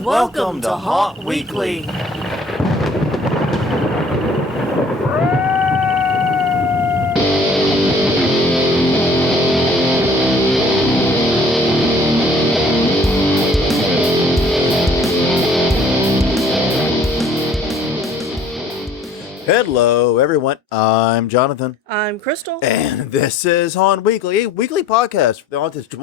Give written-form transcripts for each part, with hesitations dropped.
Welcome to Haunt Weekly. Hello, everyone. I'm Jonathan. I'm Crystal. And this is Haunt Weekly, a weekly podcast for the haunted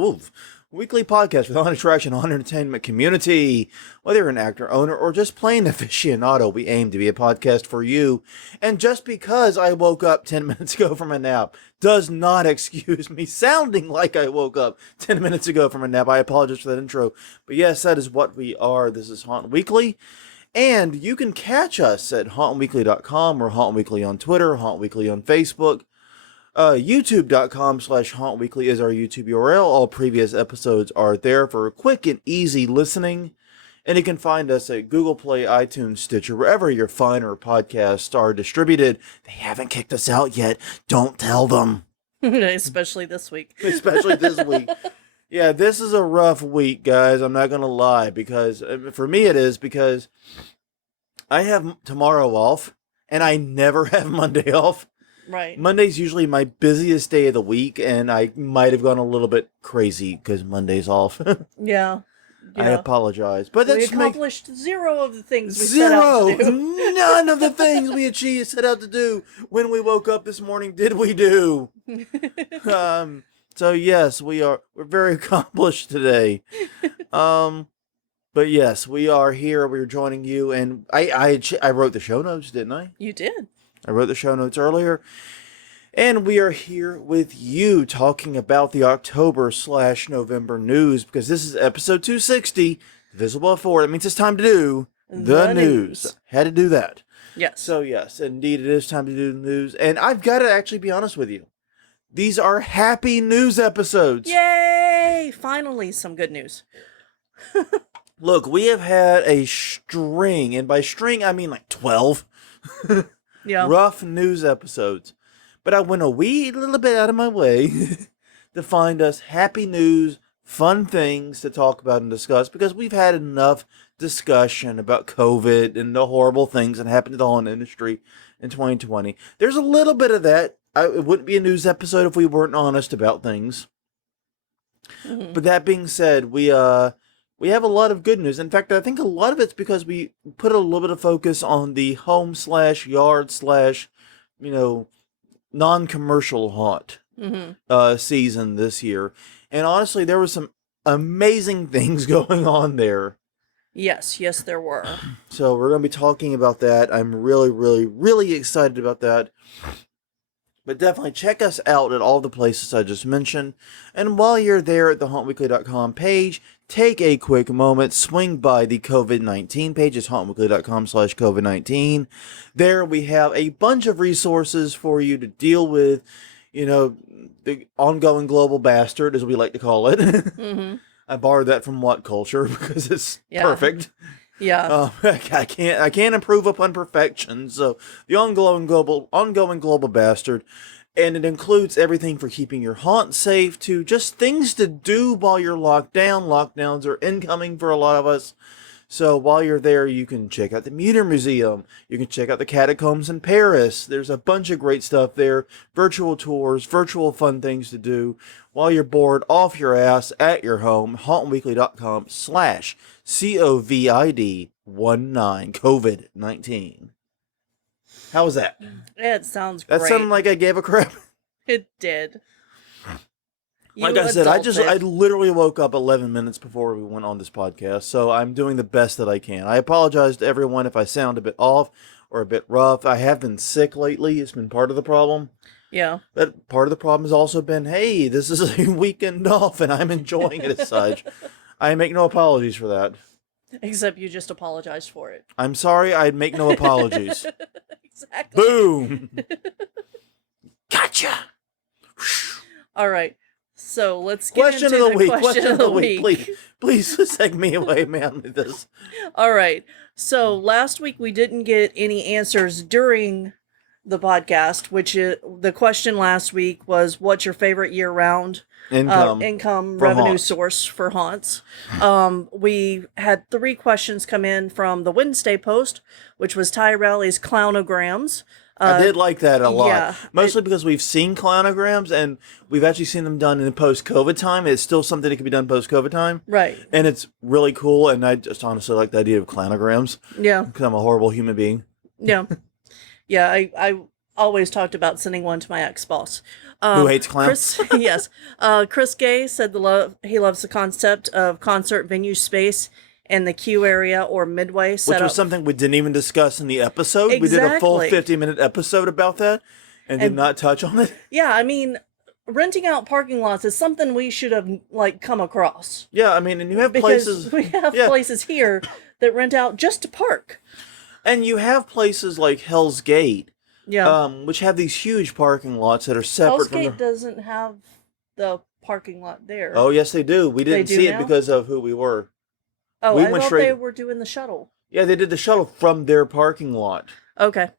weekly podcast for the haunted attraction haunted entertainment community. Whether you're an actor, owner, or just plain aficionado, we aim to be a podcast for you. And just because I woke up 10 minutes ago from a nap does not excuse me sounding like I woke up 10 minutes ago from a nap. I apologize for that intro. But yes, that is what we are. This is Haunt Weekly. And you can catch us at hauntweekly.com or Haunt Weekly on Twitter, Haunt Weekly on Facebook. YouTube.com/hauntweekly is our YouTube URL. All previous episodes are there for quick and easy listening. And you can find us at Google Play, iTunes, Stitcher, wherever your finer podcasts are distributed. They haven't kicked us out yet. Don't tell them. Especially this week. Especially this week. Yeah, this is a rough week, guys. I'm not going to lie. Because for me it is because I have tomorrow off. And I never have Monday off. Right. Monday's usually my busiest day of the week, and I might have gone a little bit crazy because Monday's off. Yeah. I apologize. But we accomplished zero of the things we set out to do. None of the things we set out to do when we woke up this morning did we do. So yes, we're very accomplished today. But yes, we are here. We're joining you, and I wrote the show notes, didn't I? You did. I wrote the show notes earlier, and we are here with you talking about the October/November news, because this is episode 260, Visible at 4. That means it's time to do the news. Had to do that. Yes. So yes, indeed it is time to do the news, and I've got to actually be honest with you. These are happy news episodes. Yay! Finally, some good news. Look, we have had a string, and by string I mean like 12. Yeah. Rough news episodes. But I went a wee little bit out of my way to find us happy news, fun things to talk about and discuss, because we've had enough discussion about COVID and the horrible things that happened to the haunted industry in 2020. There's a little bit of that. It wouldn't be a news episode if we weren't honest about things. Mm-hmm. But that being said, we have a lot of good news. In fact, I think a lot of it's because we put a little bit of focus on the home/yard/ non-commercial haunt season this year. And honestly, there were some amazing things going on there. Yes, there were. So we're going to be talking about that. I'm really, really, really excited about that. But definitely check us out at all the places I just mentioned. And while you're there at the hauntweekly.com page, take a quick moment, swing by the COVID-19 page. It's hauntweekly.com/COVID-19. There we have a bunch of resources for you to deal with, the ongoing global bastard, as we like to call it. Mm-hmm. I borrowed that from What Culture because it's perfect. Yeah. I can't improve upon perfection. So the ongoing global bastard, and it includes everything for keeping your haunt safe to just things to do while you're locked down. Lockdowns are incoming for a lot of us. So while you're there, you can check out the Mutter Museum. You can check out the catacombs in Paris. There's a bunch of great stuff there. Virtual tours, virtual fun things to do while you're bored off your ass at your home. hauntweekly.com/COVID-19. COVID-19. How was that? It sounds great. That sounded like I gave a crap. It did. Like I said, I literally woke up 11 minutes before we went on this podcast, so I'm doing the best that I can. I apologize to everyone if I sound a bit off or a bit rough. I have been sick lately. It's been part of the problem. Yeah. But part of the problem has also been, hey, this is a weekend off, and I'm enjoying it as such. I make no apologies for that. Except you just apologized for it. I'm sorry, I'd make no apologies. Exactly. Boom! Gotcha! All right. So let's get into the question of the week. Please take me away, man, with this. All right. So last week we didn't get any answers during the podcast, which is, the question last week was, what's your favorite year-round income revenue haunts. source for haunts. We had 3 questions come in from the Wednesday post, which was Tyrelli's clownograms. I did like that a lot. yeah, Mostly because we've seen clownograms and we've actually seen them done in post-COVID time. It's still something that can be done post-COVID time. Right. And it's really cool. And I just honestly like the idea of clownograms. Yeah. Because I'm a horrible human being. Yeah. Yeah, I always talked about sending one to my ex-boss. Who hates clowns? Yes. Chris Gay said he loves the concept of concert venue space in the queue area or midway setup. Which was something we didn't even discuss in the episode. Exactly. We did a full 50-minute episode about that and did not touch on it. Yeah, I mean, renting out parking lots is something we should have, come across. Yeah, I mean, and you have because places... we have places here that rent out just to park. And you have places like Hell's Gate, which have these huge parking lots that are separate Hell's from Gate doesn't have the parking lot there. Oh, yes, they do. We didn't see now? it because of who we were. Oh, we I went thought straight... they were doing the shuttle. Yeah, they did the shuttle from their parking lot. Okay.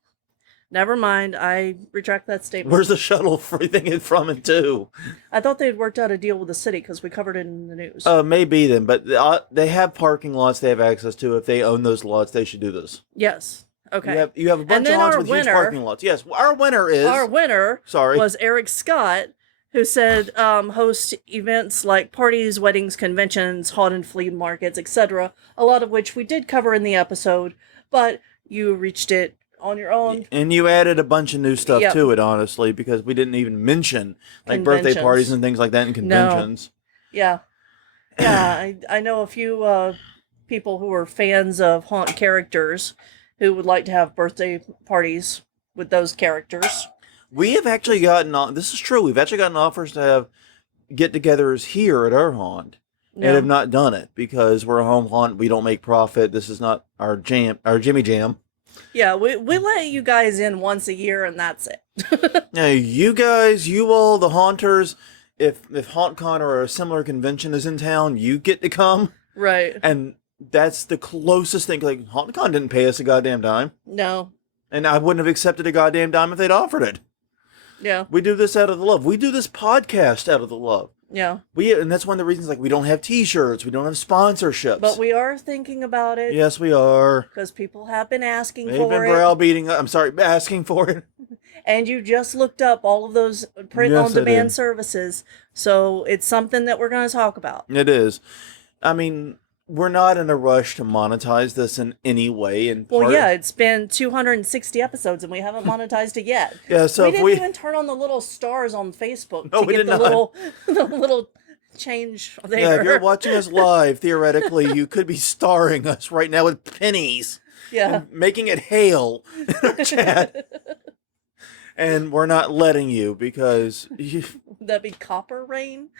Never mind. I retract that statement. Where's the shuttle thing it from and to? I thought they'd worked out a deal with the city because we covered it in the news. Maybe then, but they have parking lots they have access to. If they own those lots, they should do this. Yes. Okay. You have a bunch of lots with huge parking lots. Yes, our winner was Eric Scott, who said host events like parties, weddings, conventions, haunted flea markets, etc., a lot of which we did cover in the episode, but you reached it on your own. And you added a bunch of new stuff to it, honestly, because we didn't even mention birthday parties and things like that in conventions. No. Yeah. Yeah, I know a few people who are fans of haunt characters who would like to have birthday parties with those characters. We have actually gotten, this is true, we've actually gotten offers to have get-togethers here at our haunt. And have not done it because we're a home haunt. We don't make profit. This is not our Jimmy Jam. Yeah, we let you guys in once a year and that's it. Now, you guys, you all, the haunters, if HauntCon or a similar convention is in town, you get to come. Right. And that's the closest thing. Like, HauntCon didn't pay us a goddamn dime. No. And I wouldn't have accepted a goddamn dime if they'd offered it. Yeah. We do this out of the love. We do this podcast out of the love. Yeah. And that's one of the reasons, we don't have t-shirts. We don't have sponsorships. But we are thinking about it. Yes, we are. Because people have been asking They've for been it. browbeating, asking for it. And you just looked up all of those print-on-demand services. So it's something that we're going to talk about. It is. I mean, we're not in a rush to monetize this in any way. It's been 260 episodes and we haven't monetized it yet. Yeah, so we didn't even turn on the little stars on Facebook to get the little change there. Yeah, if you're watching us live, theoretically, you could be starring us right now with pennies. Yeah. And making it hail in our chat. And we're not letting you because... Would that be copper rain?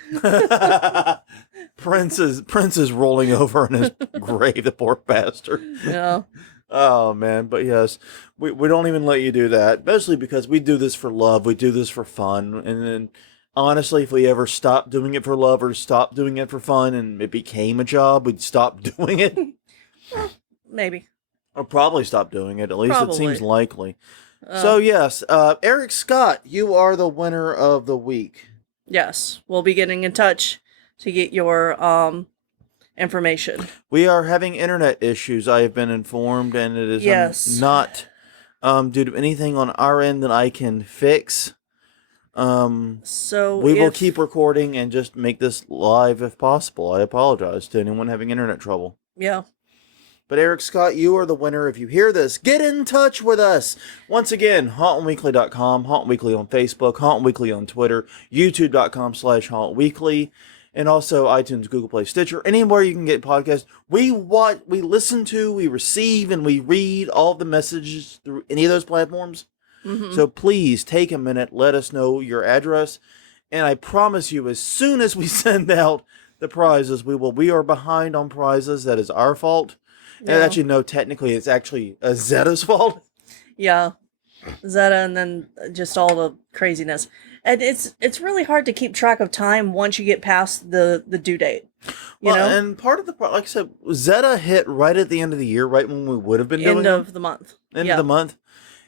Prince is rolling over in his grave, the poor bastard. Yeah. Oh, man. But yes, we don't even let you do that. Mostly because we do this for love. We do this for fun. And then, honestly, if we ever stopped doing it for love or stopped doing it for fun and it became a job, we'd stop doing it. Maybe. Or probably stop doing it. At least it seems likely. So, yes, Eric Scott, you are the winner of the week. Yes, we'll be getting in touch to get your information. We are having internet issues, I have been informed, and it is not due to anything on our end that I can fix. So we will keep recording and just make this live if possible. I apologize to anyone having internet trouble. Yeah. But Eric Scott, you are the winner. If you hear this, get in touch with us. Once again, hauntweekly.com, Haunt Weekly on Facebook, Haunt Weekly on Twitter, youtube.com/Haunt Weekly, and also iTunes, Google Play, Stitcher, anywhere you can get podcasts. We listen to, we receive, and we read all the messages through any of those platforms. Mm-hmm. So please take a minute, let us know your address, and I promise you, as soon as we send out the prizes, we are behind on prizes. That is our fault. Yeah. And actually, no, technically, it's actually Zeta's fault. Yeah. Zeta and then just all the craziness. And it's really hard to keep track of time once you get past the due date. You know? And part of the, like I said, Zeta hit right at the end of the year, right when we would have been doing End of the month. End of the month.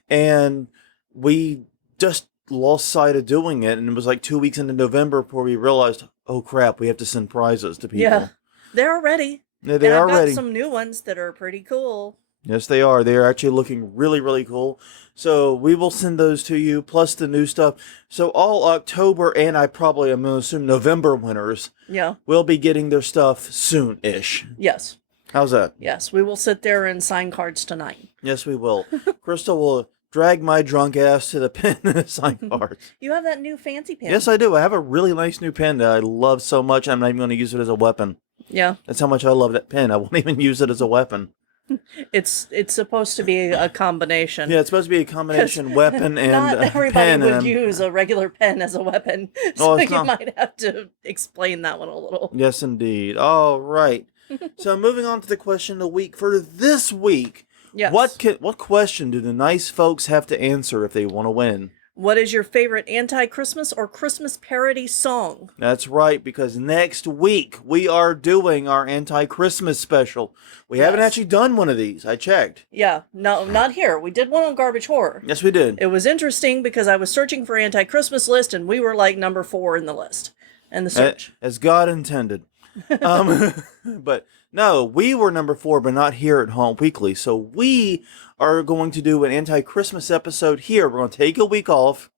And we just lost sight of doing it, and it was like 2 weeks into November before we realized, oh crap, we have to send prizes to people. Yeah, they're ready. Yeah, they and are I've got ready. some new ones that are pretty cool. Yes, they are. They are actually looking really, really cool. So we will send those to you, plus the new stuff. So all October and I'm going to assume November winners will be getting their stuff soon-ish. Yes. How's that? Yes, we will sit there and sign cards tonight. Yes, we will. Crystal will drag my drunk ass to the pen and sign cards. You have that new fancy pen. Yes, I do. I have a really nice new pen that I love so much. I'm not even going to use it as a weapon. Yeah. That's how much I love that pen. I won't even use it as a weapon. It's supposed to be a combination. Yeah, it's supposed to be a combination weapon and not everybody pen would and... use a regular pen as a weapon. So you might have to explain that one a little. Yes, indeed. All right. So moving on to the question of the week for this week. Yes. What question do the nice folks have to answer if they want to win? What is your favorite anti-Christmas or Christmas parody song? That's right, because next week we are doing our anti-Christmas special. We haven't actually done one of these. I checked. Yeah, no, not here. We did one on Garbage Horror. Yes, we did. It was interesting because I was searching for anti-Christmas list and we were like number 4 in the list. And the search. As God intended. But no, we were number 4, but not here at Haunt Weekly. So we are going to do an anti-Christmas episode here. We're going to take a week off.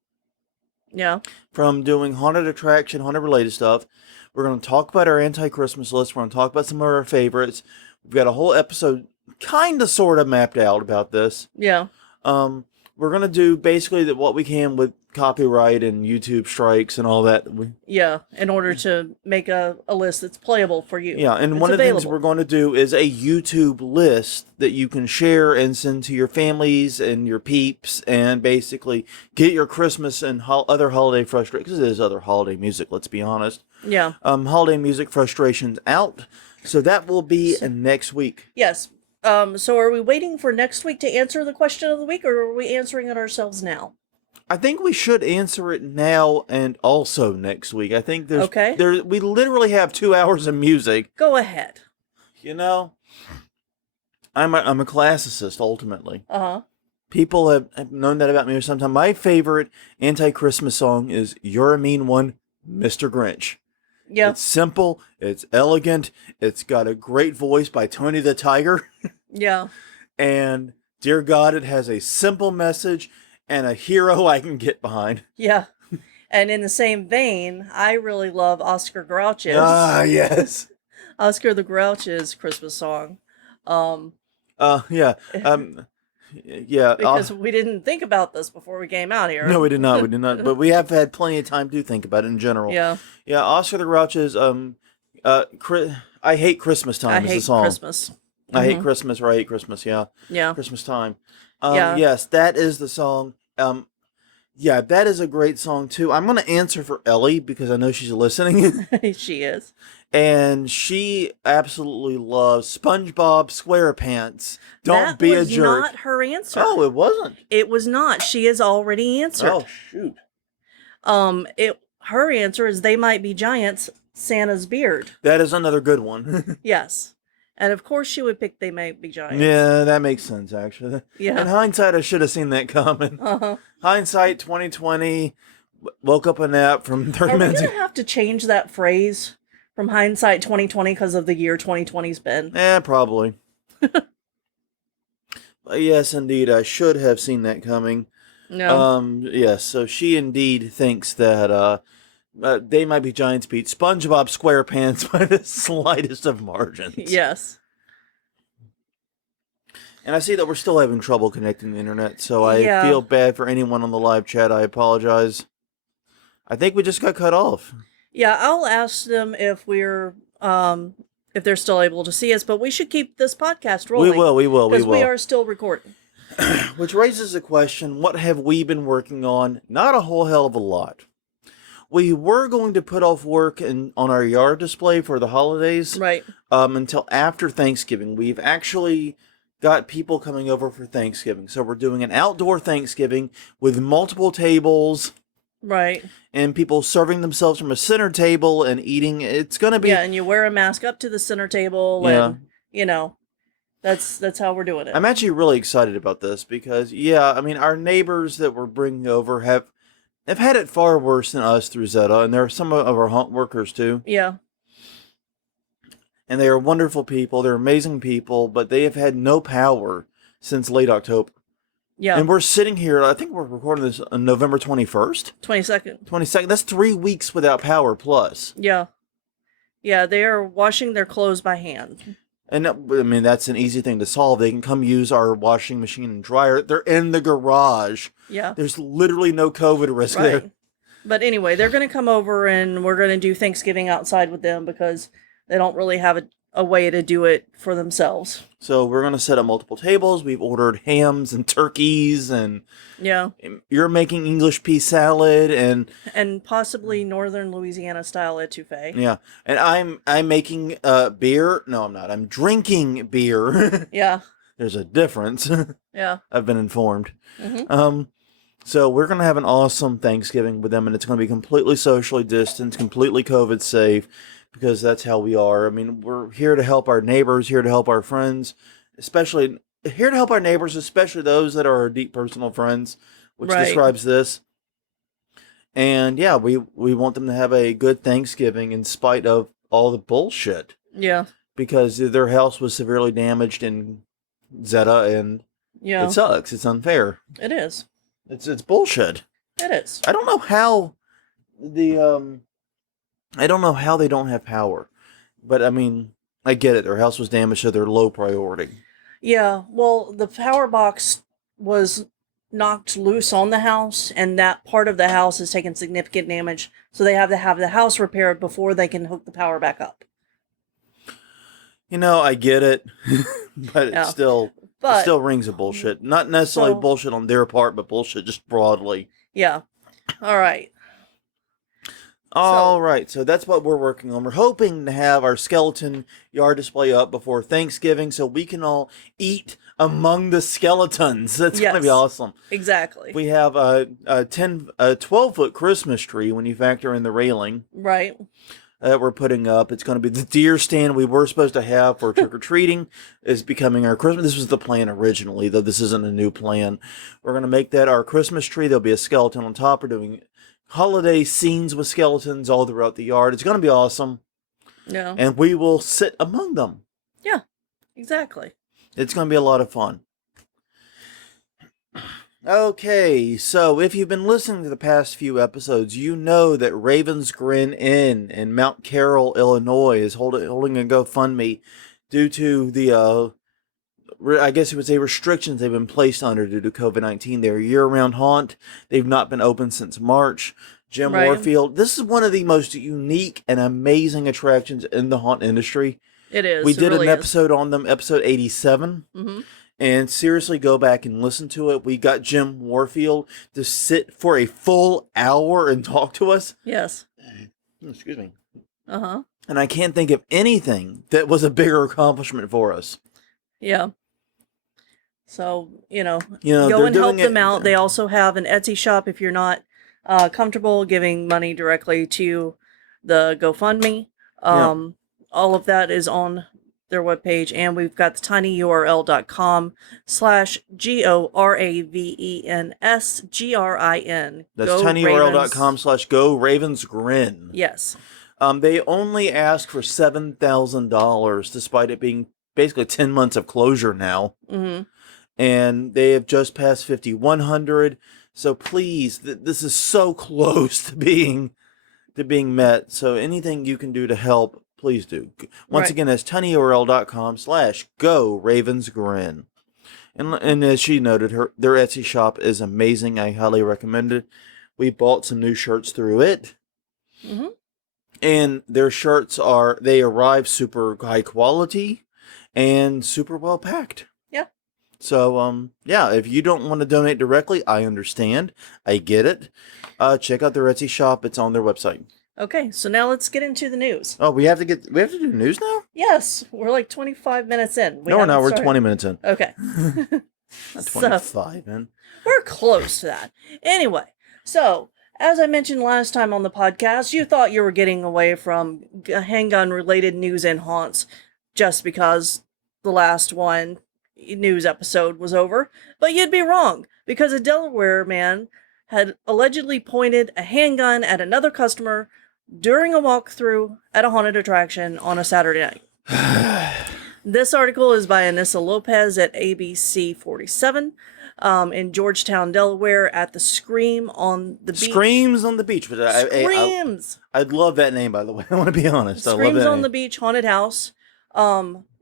Yeah. From doing haunted attraction, haunted related stuff. We're going to talk about our anti-Christmas list. We're going to talk about some of our favorites. We've got a whole episode kind of sort of mapped out about this. Yeah. We're going to do basically what we can with copyright and YouTube strikes and all that. Yeah, in order to make a list that's playable for you. Yeah, and one of the things we're going to do is a YouTube list that you can share and send to your families and your peeps and basically get your Christmas and other holiday frustrations, because it is other holiday music, let's be honest. Yeah. Holiday music frustrations out. So that will be next week. Yes. So are we waiting for next week to answer the question of the week, or are we answering it ourselves now? I think we should answer it now and also next week. I think we literally have 2 hours of music. Go ahead. You know, I'm a classicist ultimately. Uh-huh. People have known that about me for some time. My favorite anti-Christmas song is "You're a Mean One, Mr. Grinch." Yeah. It's simple, it's elegant, it's got a great voice by Tony the Tiger. Yeah. And dear God, it has a simple message and a hero I can get behind. Yeah. And in the same vein, I really love Oscar Grouch's. Ah, yes. Oscar the Grouch's Christmas song. Yeah. Yeah. Because we didn't think about this before we came out here. No, we did not. We did not. But we have had plenty of time to think about it in general. Yeah. Yeah. Oscar the Grouch's I Hate Christmas Time is the song. Christmas. I hate Christmas, or I hate Christmas. Yeah. Yeah. Christmas Time. Yeah. Yes, that is the song. Yeah, that is a great song too. I'm going to answer for Ellie because I know she's listening. She is. And she absolutely loves SpongeBob SquarePants. Don't be a jerk. That was not her answer. Oh, it wasn't? It was not. She has already answered. Oh, shoot. Her answer is They Might Be Giants, Santa's Beard. That is another good one. Yes. And of course she would pick They Might Be Giants. Yeah, that makes sense, actually. Yeah. In hindsight, I should have seen that coming. Uh-huh. Hindsight 2020, woke up a nap from 30 Are minutes. we going to have to change that phrase from hindsight 2020 because of the year 2020's been? Probably. Yes, indeed, I should have seen that coming. No. Yes, so she indeed thinks that They Might Be Giants beat SpongeBob SquarePants by the slightest of margins. Yes. And I see that we're still having trouble connecting the internet, so I Yeah. feel bad for anyone on the live chat. I apologize. I think we just got cut off. Yeah, I'll ask them if if they're still able to see us, but we should keep this podcast rolling. We will. Because we are still recording. Which raises the question, what have we been working on? Not a whole hell of a lot. We were going to put off work on our yard display for the holidays. Right. Until after Thanksgiving. We've actually got people coming over for Thanksgiving. So we're doing an outdoor Thanksgiving with multiple tables. Right. And people serving themselves from a center table and eating. It's going to be... Yeah, and you wear a mask up to the center table. Yeah. And, that's how we're doing it. I'm actually really excited about this because, yeah, I mean, our neighbors that we're bringing over have have had it far worse than us through Zeta, and there are some of our haunt workers too. Yeah. And they are wonderful people. They're amazing people, but they have had no power since late October. Yeah. And we're sitting here, I think we're recording this on November 21st. 22nd. 22nd. That's 3 weeks without power plus. Yeah. Yeah, they are washing their clothes by hand. And I mean, that's an easy thing to solve. They can come use our washing machine and dryer. They're in the garage. Yeah. There's literally no COVID risk there. But anyway, they're going to come over and we're going to do Thanksgiving outside with them because they don't really have a way to do it for themselves. So we're going to set up multiple tables. We've ordered hams and turkeys, and you're making English pea salad and possibly northern Louisiana style etouffee. Yeah, and I'm making beer. No, I'm not. I'm drinking beer. Yeah. There's a difference. Yeah. I've been informed. Mm-hmm. So we're going to have an awesome Thanksgiving with them, and it's going to be completely socially distanced, completely COVID safe, because that's how we are. I mean, we're here to help our neighbors, here to help our friends, especially here to help our neighbors, especially those that are our deep personal friends, which describes this. And yeah, we want them to have a good Thanksgiving in spite of all the bullshit. Yeah. Because their house was severely damaged in Zeta, and it sucks. It's unfair. It is. It's bullshit. It is. I don't know how they don't have power. But I mean, I get it. Their house was damaged, so they're low priority. Yeah. Well, the power box was knocked loose on the house, and that part of the house has taken significant damage, so they have to have the house repaired before they can hook the power back up. You know, I get it, but it still rings of bullshit. Not necessarily bullshit on their part, but bullshit just broadly. Yeah. All right. All right, so that's what we're working on. We're hoping to have our skeleton yard display up before Thanksgiving so we can all eat among the skeletons. That's going to be awesome. Exactly. We have a 12-foot Christmas tree when you factor in the railing. Right. That we're putting up. It's going to be the deer stand we were supposed to have for trick-or-treating is becoming our Christmas. This was the plan originally, though this isn't a new plan. We're going to make that our Christmas tree. There'll be a skeleton on top. We're doing holiday scenes with skeletons all throughout the yard. It's going to be awesome. Yeah. And we will sit among them. Yeah, exactly. It's going to be a lot of fun. Okay, so if you've been listening to the past few episodes, you know that Raven's Grin Inn in Mount Carroll, Illinois is holding a GoFundMe due to the, I guess you would say, restrictions they've been placed under due to COVID-19. They're a year-round haunt. They've not been open since March. Jim Warfield, this is one of the most unique and amazing attractions in the haunt industry. It is. We did an episode on them, episode 87. Mm-hmm. And seriously, go back and listen to it. We got Jim Warfield to sit for a full hour and talk to us. Yes. Excuse me. Uh-huh. And I can't think of anything that was a bigger accomplishment for us. Yeah. So, go and help them out. They also have an Etsy shop if you're not comfortable giving money directly to the GoFundMe. All of that is on their webpage, and we've got the tinyurl.com/GORAVENSGRIN. That's tinyurl.com/GoRavensGrin. Yes. They only asked for $7,000, despite it being basically 10 months of closure now. Mm-hmm. And they have just passed 5,100. So please, this is so close to being met. So anything you can do to help, please do. Once again, that's tinyurl.com/GoRavensGrin. And as she noted, their Etsy shop is amazing. I highly recommend it. We bought some new shirts through it. Mm-hmm. And their shirts they arrive super high quality and super well packed. Yeah. So, if you don't want to donate directly, I understand. I get it. Check out their Etsy shop. It's on their website. Okay, so now let's get into the news. Oh, we have to do news now? Yes, we're like 25 minutes in. No, we're 20 minutes in. Okay. Not 25, man. We're close to that. Anyway, so, as I mentioned last time on the podcast, you thought you were getting away from handgun-related news and haunts just because the last news episode was over, but you'd be wrong, because a Delaware man had allegedly pointed a handgun at another customer during a walkthrough at a haunted attraction on a Saturday night. This article is by Anissa Lopez at ABC 47 in Georgetown, Delaware, at the Scream on the Beach. Screams on the Beach. But Screams! I love that name, by the way. I want to be honest. I love Screams that on name. the Beach Haunted House.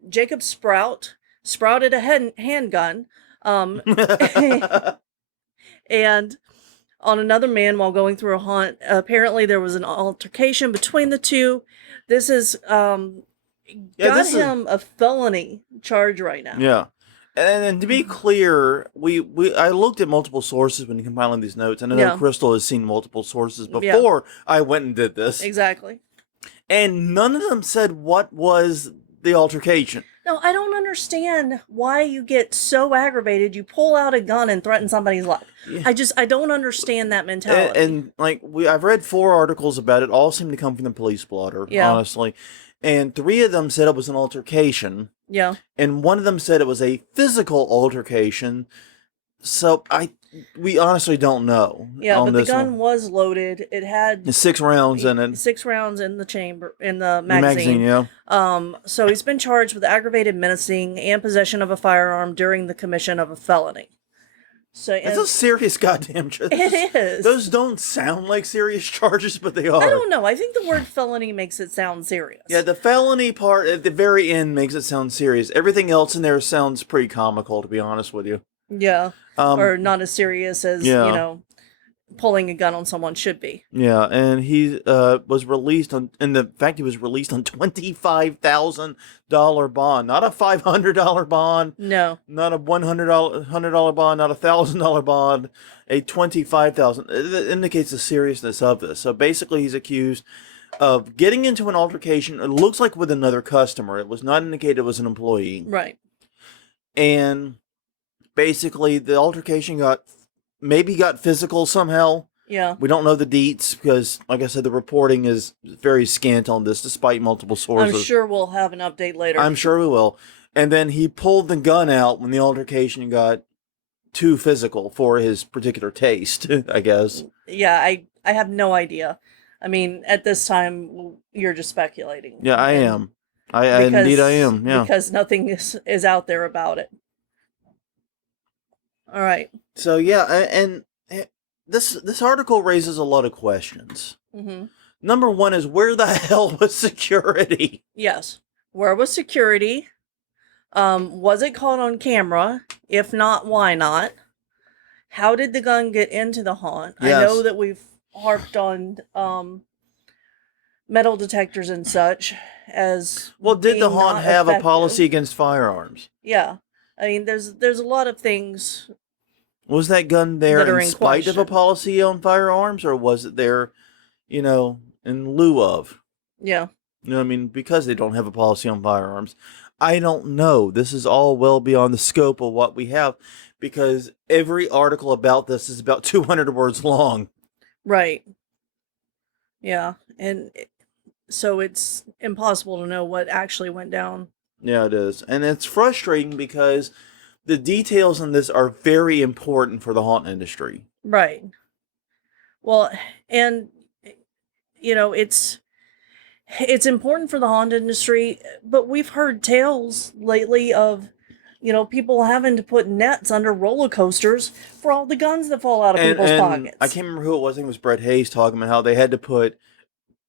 Jacob sprouted a handgun. And on another man while going through a haunt. Apparently there was an altercation between the two. This is got him a felony charge right now. Yeah. And to be clear, I looked at multiple sources when compiling these notes, and I know Crystal has seen multiple sources before I went and did this. Exactly. And none of them said what was the altercation. No, I don't understand why you get so aggravated you pull out a gun and threaten somebody's life. Yeah. I don't understand that mentality. And I've read 4 articles about it. All seem to come from the police blotter, honestly. And 3 of them said it was an altercation. Yeah. And one of them said it was a physical altercation. So we honestly don't know. Yeah, but the gun was loaded. It had 6 rounds in it. 6 rounds in the chamber, in the magazine. Yeah. So he's been charged with aggravated menacing and possession of a firearm during the commission of a felony. So it's a serious goddamn charge. It is. Those don't sound like serious charges, but they are. I don't know. I think the word felony makes it sound serious. Yeah, the felony part at the very end makes it sound serious. Everything else in there sounds pretty comical, to be honest with you. Yeah. Or not as serious as, pulling a gun on someone should be. Yeah, and he was released on, and the fact he was released on $25,000 bond, not a $500 bond. No. Not a $100 bond, not a $1,000 bond, a $25,000. It indicates the seriousness of this. So basically he's accused of getting into an altercation, it looks like with another customer. It was not indicated it was an employee. Right. And basically the altercation got physical somehow. Yeah. We don't know the deets because, like I said, the reporting is very scant on this despite multiple sources. I'm sure we'll have an update later. I'm sure we will. And then he pulled the gun out when the altercation got too physical for his particular taste, I guess. Yeah, I have no idea. I mean, at this time, you're just speculating. Yeah, I am. Indeed I am, yeah. Because nothing is out there about it. All right. So, yeah, and this article raises a lot of questions. Mm-hmm. Number one is, where the hell was security? Yes. Where was security? Was it caught on camera? If not, why not? How did the gun get into the haunt? Yes. I know that we've harped on metal detectors and such as did the haunt have a policy against firearms? Yeah. I mean, there's a lot of things. Was that gun there in spite of a policy on firearms, or was it there, in lieu of? Yeah. You know what I mean? Because they don't have a policy on firearms. I don't know. This is all well beyond the scope of what we have, because every article about this is about 200 words long. Right. Yeah. And so it's impossible to know what actually went down. Yeah, it is. And it's frustrating because the details in this are very important for the haunt industry. Right. Well, and, it's important for the haunt industry, but we've heard tales lately of, people having to put nets under roller coasters for all the guns that fall out of people's pockets. I can't remember who it was. I think it was Brett Hayes talking about how they had to put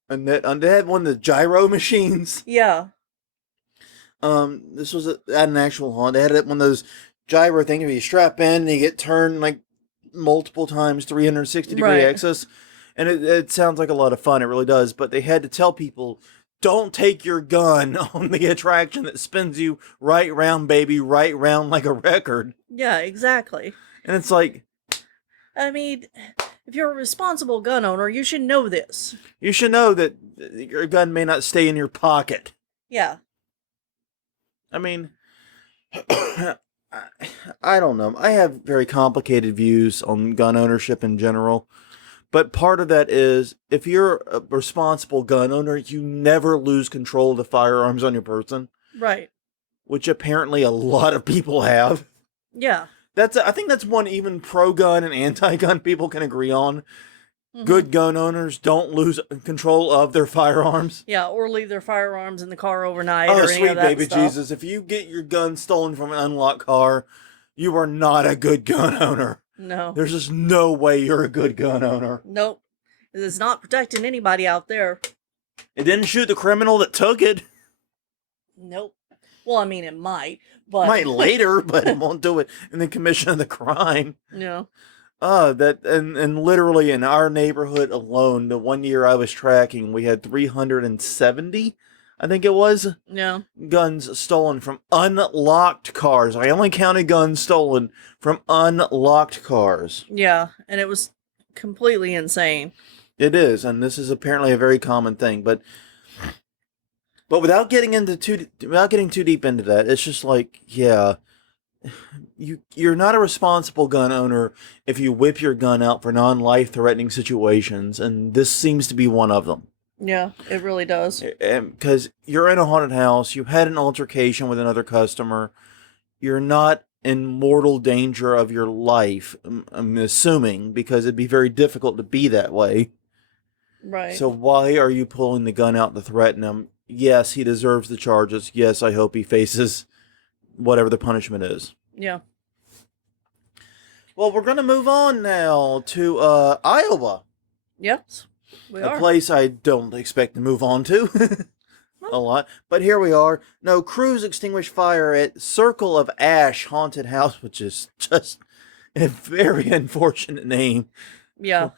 a net. They had one of the gyro machines. Yeah. This was at an actual haunt. They had one of those gyro things where you strap in and you get turned like multiple times, 360-degree axis. And it sounds like a lot of fun. It really does. But they had to tell people, don't take your gun on the attraction that spins you right round, baby, right round like a record. Yeah, exactly. And it's like, I mean, if you're a responsible gun owner, you should know this. You should know that your gun may not stay in your pocket. Yeah. I mean, I don't know. I have very complicated views on gun ownership in general. But part of that is, if you're a responsible gun owner, you never lose control of the firearms on your person. Right. Which apparently a lot of people have. Yeah. I think that's one even pro-gun and anti-gun people can agree on. Mhm. Good gun owners don't lose control of their firearms. Yeah, or leave their firearms in the car overnight Oh, or any sweet of that baby stuff. Jesus. If you get your gun stolen from an unlocked car, you are not a good gun owner. No. There's just no way you're a good gun owner. Nope. It's not protecting anybody out there. It didn't shoot the criminal that took it. Nope. Well, I mean, it might, but Might later, but it won't do it in the commission of the crime. Yeah. And literally in our neighborhood alone, the 1 year I was tracking, we had 370, I think it was, Yeah. guns stolen from unlocked cars. I only counted guns stolen from unlocked cars. Yeah, and it was completely insane. It is, and this is apparently a very common thing, but without getting too deep into that, it's just like, yeah, you're not a responsible gun owner if you whip your gun out for non-life threatening situations, and this seems to be one of them. Yeah, it really does. Because you're in a haunted house, you had an altercation with another customer, you're not in mortal danger of your life, I'm assuming, because it'd be very difficult to be that way. Right. So why are you pulling the gun out to threaten him? Yes, he deserves the charges. Yes, I hope he faces whatever the punishment is. Yeah. Well, we're going to move on now to Iowa. Yes. We A are. place I don't expect to move on to a lot. But here we are. No, crews extinguished fire at Circle of Ash Haunted House, which is just a very unfortunate name. Yeah.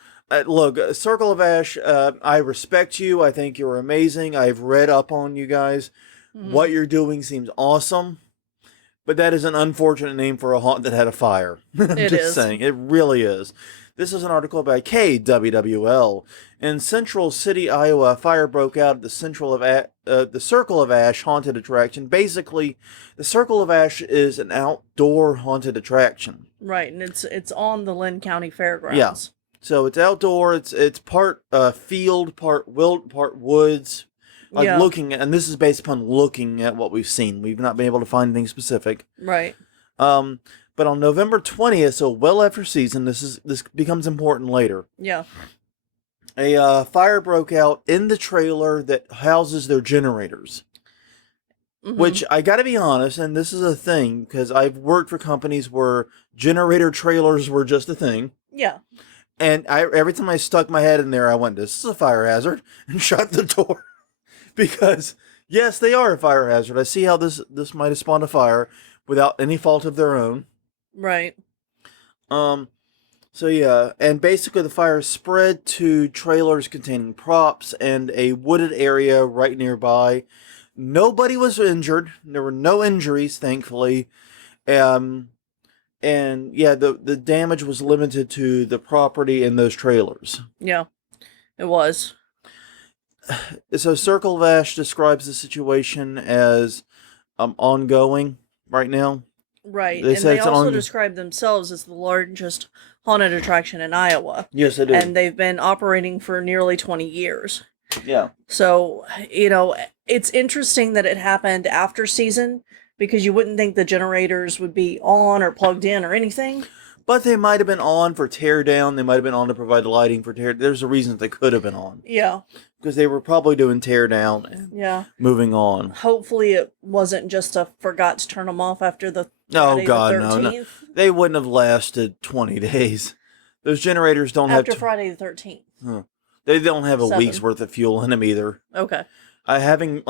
Look, Circle of Ash, I respect you. I think you're amazing. I've read up on you guys. Mhm. What you're doing seems awesome. But that is an unfortunate name for a haunt that had a fire. I'm It just is. saying. It really is. This is an article by KWWL. In Central City, Iowa, a fire broke out at the Circle of Ash haunted attraction. Basically, the Circle of Ash is an outdoor haunted attraction. Right, and it's on the Lynn County Fairgrounds. Yeah. So it's outdoor. It's part field, part woods. Like Yeah. looking at, and this is based upon looking at what we've seen. We've not been able to find anything specific. Right. But on November 20th, so well after season, this becomes important later. Yeah. A fire broke out in the trailer that houses their generators. Mhm. Which I got to be honest, and this is a thing because I've worked for companies where generator trailers were just a thing. Yeah. And every time I stuck my head in there, I went, "This is a fire hazard," and shut the door. Because yes, they are a fire hazard. I see how this might have spawned a fire without any fault of their own. Right. So yeah, and basically the fire spread to trailers containing props and a wooded area right nearby. Nobody was injured. There were no injuries, thankfully. And yeah, the damage was limited to the property and those trailers. Yeah. It was. So Circle of Ash describes the situation as ongoing right now. Right. They And said they it's also on- describe themselves as the largest haunted attraction in Iowa. Yes, it is. And they've been operating for nearly 20 years. Yeah. So, it's interesting that it happened after season because you wouldn't think the generators would be on or plugged in or anything. But they might have been on for tear down. They might have been on to provide the lighting for tear. There's a reason they could have been on. Yeah. Because they were probably doing tear down and Yeah. moving on. Hopefully it wasn't just a forgot to turn them off after the Oh, Friday God, the no, no. 13th. They wouldn't have lasted 20 days. Those generators don't After have... Friday the 13th. They don't have a 7. week's worth of fuel in them either. Okay. Having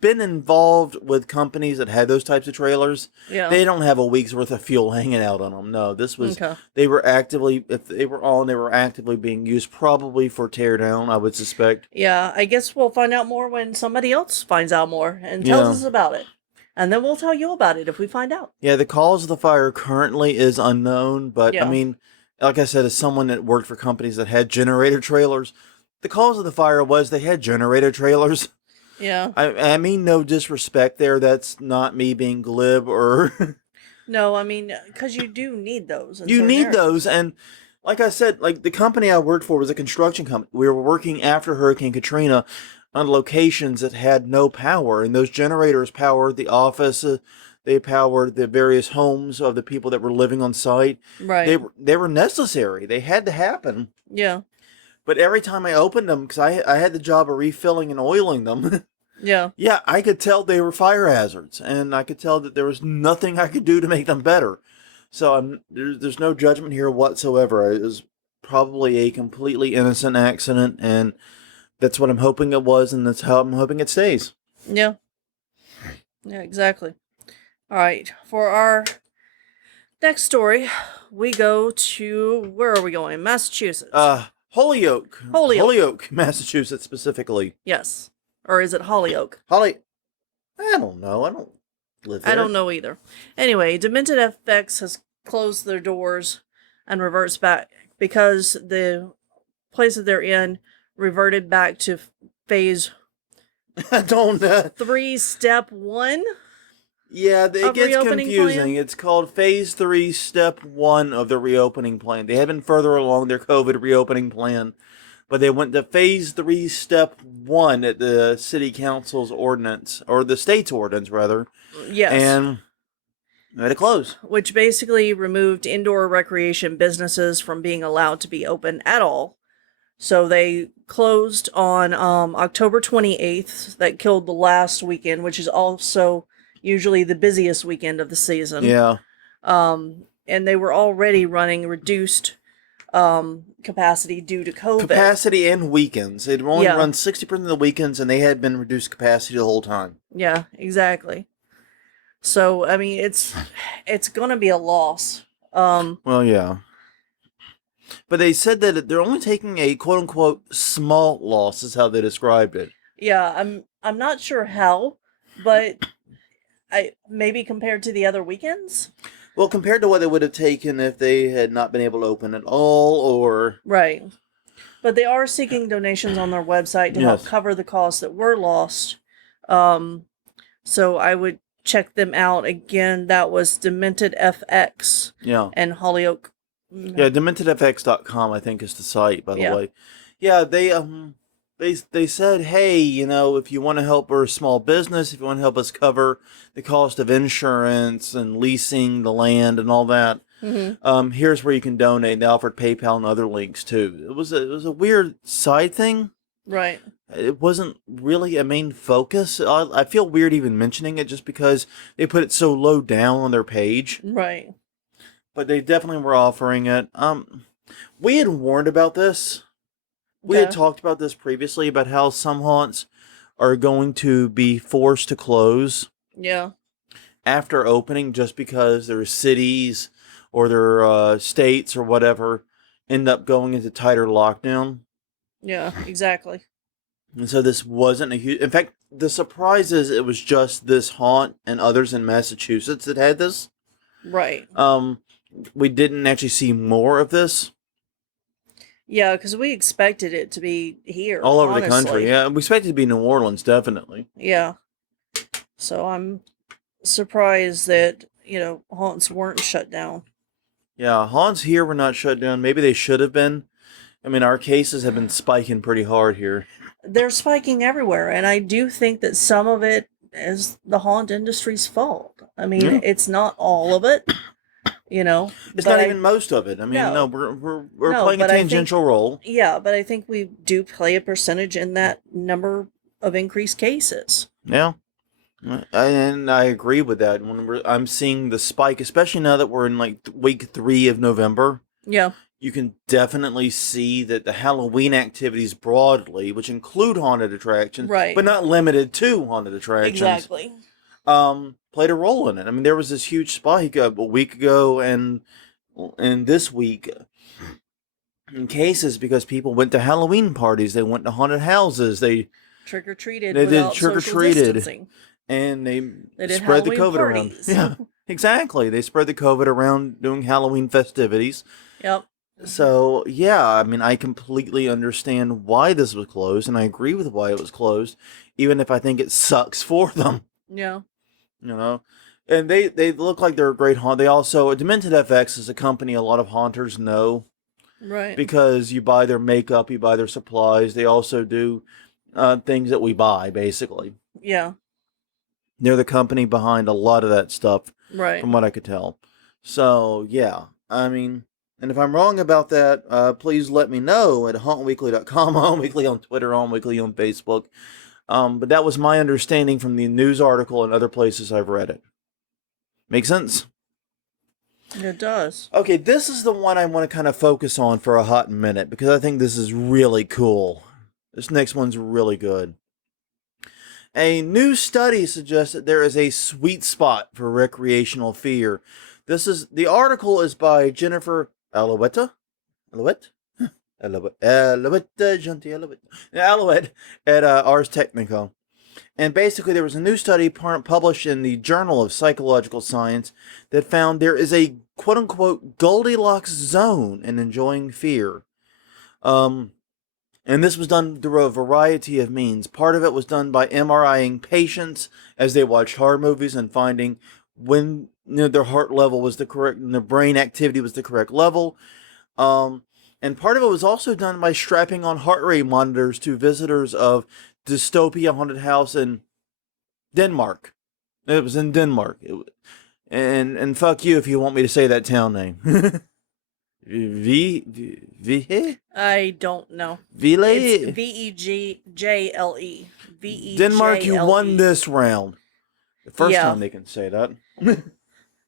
been involved with companies that had those types of trailers, Yeah. they don't have a week's worth of fuel hanging out on them. No, this was... Okay. They were actively... If they were on, they were actively being used probably for tear down, I would suspect. Yeah, I guess we'll find out more when somebody else finds out more and tells Yeah. us about it. And then we'll tell you about it if we find out. Yeah, the cause of the fire currently is unknown, but Yeah. I mean, like I said, as someone that worked for companies that had generator trailers, the cause of the fire was they had generator trailers. Yeah. I mean, no disrespect there. That's not me being glib or... No, I mean, because you do need those. in You certain need areas. those, and like I said, like the company I worked for was a construction company. We were working after Hurricane Katrina. on locations that had no power, and those generators powered the office. They powered the various homes of the people that were living on site. Right. They were necessary. They had to happen. Yeah. But every time I opened them, because I had the job of refilling and oiling them, Yeah. yeah, I could tell they were fire hazards, and I could tell that there was nothing I could do to make them better. So there's no judgment here whatsoever. It was probably a completely innocent accident, and that's what I'm hoping it was, and that's how I'm hoping it stays. Yeah. Yeah, exactly. All right. For our next story, we go to, where are we going? Massachusetts. Holyoke. Holyoke. Massachusetts specifically. Yes. Or is it Hollyoak? I don't know. I don't live there. I don't know either. Anyway, Demented FX has closed their doors and reverts back because the place that they're in reverted back to phase I don't know. 3, step 1. Yeah, it gets reopening confusing. plan? It's called Phase 3, Step 1 of the reopening plan. They have been further along their COVID reopening plan, but they went to Phase 3, Step 1 at the City Council's ordinance, or the state's ordinance, rather. Yes. And they had to close. Which basically removed indoor recreation businesses from being allowed to be open at all. So they closed on October 28th. That killed the last weekend, which is also usually the busiest weekend of the season. Yeah. And they were already running reduced capacity due to COVID. Capacity and weekends. They'd only Yeah. run 60% of the weekends, and they had been reduced capacity the whole time. Yeah, exactly. So, I mean, it's going to be a loss. Well, yeah. But they said that they're only taking a quote-unquote small loss, is how they described it. Yeah, I'm not sure how, but maybe compared to the other weekends? Well, compared to what they would have taken if they had not been able to open at all, or... Right. But they are seeking donations on their website to help Yes. cover the costs that were lost. So I would check them out. Again, that was Demented FX Yeah. and Hollyoak. Yeah, dementedfx.com, I think, is the site, by the Yeah. way. Yeah, they said, hey, if you want to help our small business, if you want to help us cover the cost of insurance and leasing the land and all that, here's where you can donate. They offered PayPal and other links too. It was a weird side thing. Right. It wasn't really a main focus. I feel weird even mentioning it just because they put it so low down on their page. Right. But they definitely were offering it. We had warned about this. We had Okay. talked about this previously, about how some haunts are going to be forced to close Yeah. after opening just because their cities or their states or whatever end up going into tighter lockdown. Yeah, exactly. And so this wasn't a huge... In fact, the surprise is it was just this haunt and others in Massachusetts that had this. Right. We didn't actually see more of this. Yeah, because we expected it to be here. All over the honestly. country. Yeah, we expect it to be New Orleans, definitely. Yeah. So I'm surprised that, haunts weren't shut down. Yeah, haunts here were not shut down. Maybe they should have been. I mean, our cases have been spiking pretty hard here. They're spiking everywhere, and I do think that some of it is the haunt industry's fault. I mean, Yeah. it's not all of it, It's but not even most of it. I mean, No. no, we're No, playing a but I think- tangential role. Yeah, but I think we do play a percentage in that number of increased cases. Yeah. And I agree with that. I'm seeing the spike, especially now that we're in like week 3 of November. Yeah. You can definitely see that the Halloween activities broadly, which include haunted attractions, Right. but not limited to haunted attractions, Exactly. played a role in it. I mean, there was this huge spike a week ago and this week in cases because people went to Halloween parties, they went to haunted houses, they Trick-or-treated They did without social trick-or-treated. distancing. and they did spread the Halloween COVID parties. around. Yeah, exactly. They spread the COVID around doing Halloween festivities. Yep. So, yeah, I mean, I completely understand why this was closed, and I agree with why it was closed, even if I think it sucks for them, Yeah. And they look like they're a great haunt. They also, Demented FX is a company a lot of haunters know, Right. because you buy their makeup, you buy their supplies. They also do things that we buy, basically. Yeah. They're the company behind a lot of that stuff, Right. from what I could tell. So, yeah. I mean, and if I'm wrong about that, please let me know at hauntweekly.com, Haunt Weekly on Twitter, Haunt Weekly on Facebook. But that was my understanding from the news article and other places I've read it. Make sense? It does. Okay, this is the one I want to kind of focus on for a hot minute because I think this is really cool. This next one's really good. A new study suggests that there is a sweet spot for recreational fear. The article is by Jennifer Alouette at Ars Technica. And basically, there was a new study published in the Journal of Psychological Science that found there is a quote-unquote Goldilocks zone in enjoying fear. And this was done through a variety of means. Part of it was done by MRIing patients as they watched horror movies and finding when their heart level was the correct, and their brain activity was the correct level. And part of it was also done by strapping on heart rate monitors to visitors of Dystopia Haunted House in Denmark. It was in Denmark. And fuck you if you want me to say that town name. Vihe? I don't know. Ville? It's Vegjle. Denmark, you won this round. The first Yeah. time they can say that.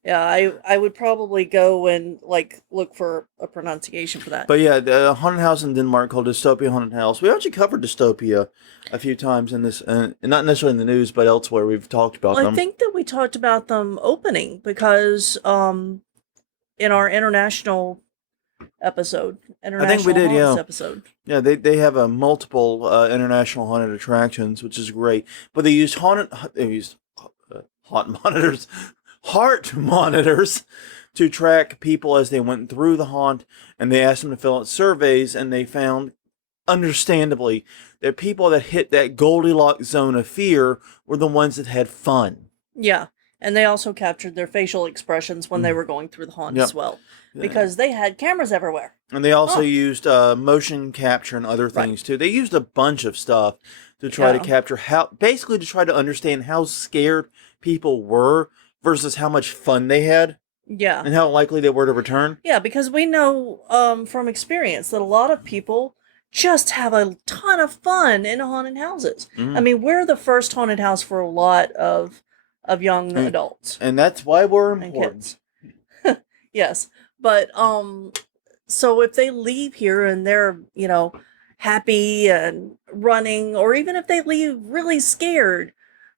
Yeah, I would probably go and look for a pronunciation for that. But yeah, the haunted house in Denmark called Dystopia Haunted House. We actually covered Dystopia a few times in this, not necessarily in the news, but elsewhere we've talked about them. I think that we talked about them opening because in our international episode, think we did, Haunts yeah. episode. Yeah, they have a multiple international haunted attractions, which is great. But they used heart monitors to track people as they went through the haunt, and they asked them to fill out surveys, and they found, understandably, that people that hit that Goldilocks zone of fear were the ones that had fun. Yeah, and they also captured their facial expressions when they were going through the haunt as well, because they had cameras everywhere. And they also used motion capture and other things too. They used a bunch of stuff to try to capture basically to try to understand how scared people were versus how much fun they had. Yeah. And how likely they were to return. Yeah, because we know from experience that a lot of people just have a ton of fun in haunted houses. I mean, we're the first haunted house for a lot of young adults. And that's why we're important. Yes. But so if they leave here and they're, happy and running, or even if they leave really scared,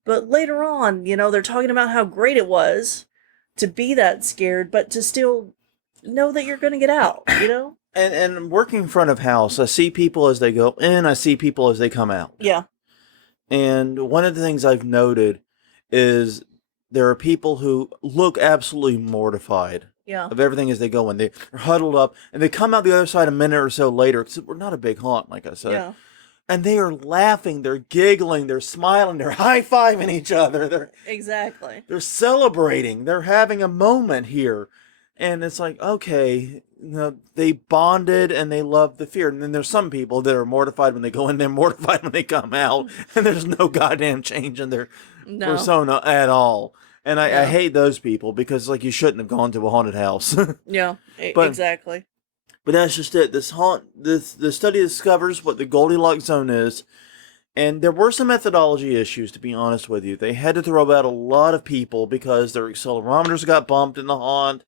but later on, they're talking about how great it was to be that scared, but to still know that you're going to get out, And working front of house, I see people as they go in, I see people as they come out. Yeah. And one of the things I've noted is there are people who look absolutely mortified of everything as they go in. They're huddled up, and they come out the other side a minute or so later, because we're not a big haunt, like I said. Yeah. And they are laughing, they're giggling, they're smiling, they're high-fiving each other. Exactly. They're celebrating. They're having a moment here. And it's like, okay, they bonded and they love the fear. And then there's some people that are mortified when they go in there, mortified when they come out. And there's no goddamn change in their persona at all. And I hate those people because, you shouldn't have gone to a haunted house. Yeah, exactly. But that's just it. The study discovers what the Goldilocks zone is. And there were some methodology issues, to be honest with you. They had to throw out a lot of people because their accelerometers got bumped in the haunt.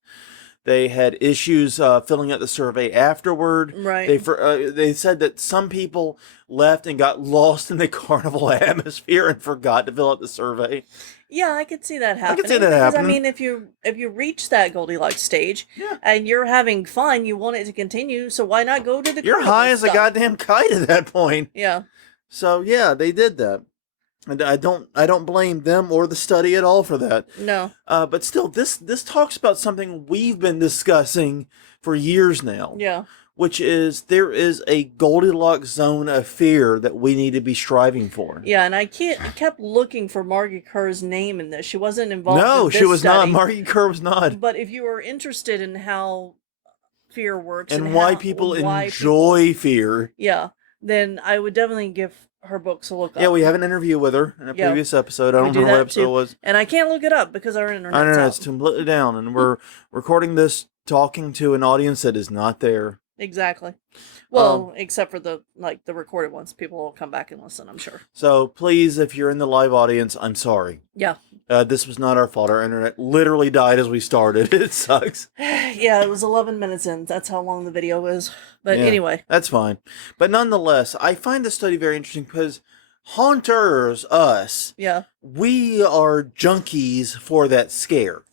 They had issues filling out the survey afterward. Right. They said that some people left and got lost in the carnival atmosphere and forgot to fill out the survey. Yeah, I could see that happening. I could see that happening. I mean, if you reach that Goldilocks stage and you're having fun, you want it to continue. So why not go to the? You're high as a goddamn kite at that point. Yeah. So yeah, they did that. And I don't blame them or the study at all for that. No. But still, this talks about something we've been discussing for years now. Yeah. Which is there is a Goldilocks zone of fear that we need to be striving for. Yeah, and I kept looking for Margie Kerr's name in this. She wasn't involved. No, in this she was study. not. Margie Kerr was not. But if you are interested in how fear works and why people enjoy fear, then I would definitely give her books to look up. Yeah, we have an interview with her in a previous episode. I don't remember what episode it was. And I can't look it up because our internet's out. It's completely down, and we're recording this talking to an audience that is not there. Exactly. Well, except for the recorded ones. People will come back and listen, I'm sure. So please, if you're in the live audience, I'm sorry. Yeah. This was not our fault. Our internet literally died as we started. It sucks. Yeah, it was 11 minutes in. That's how long the video is. But anyway. That's fine. But nonetheless, I find this study very interesting because haunters, us, we are junkies for that scare.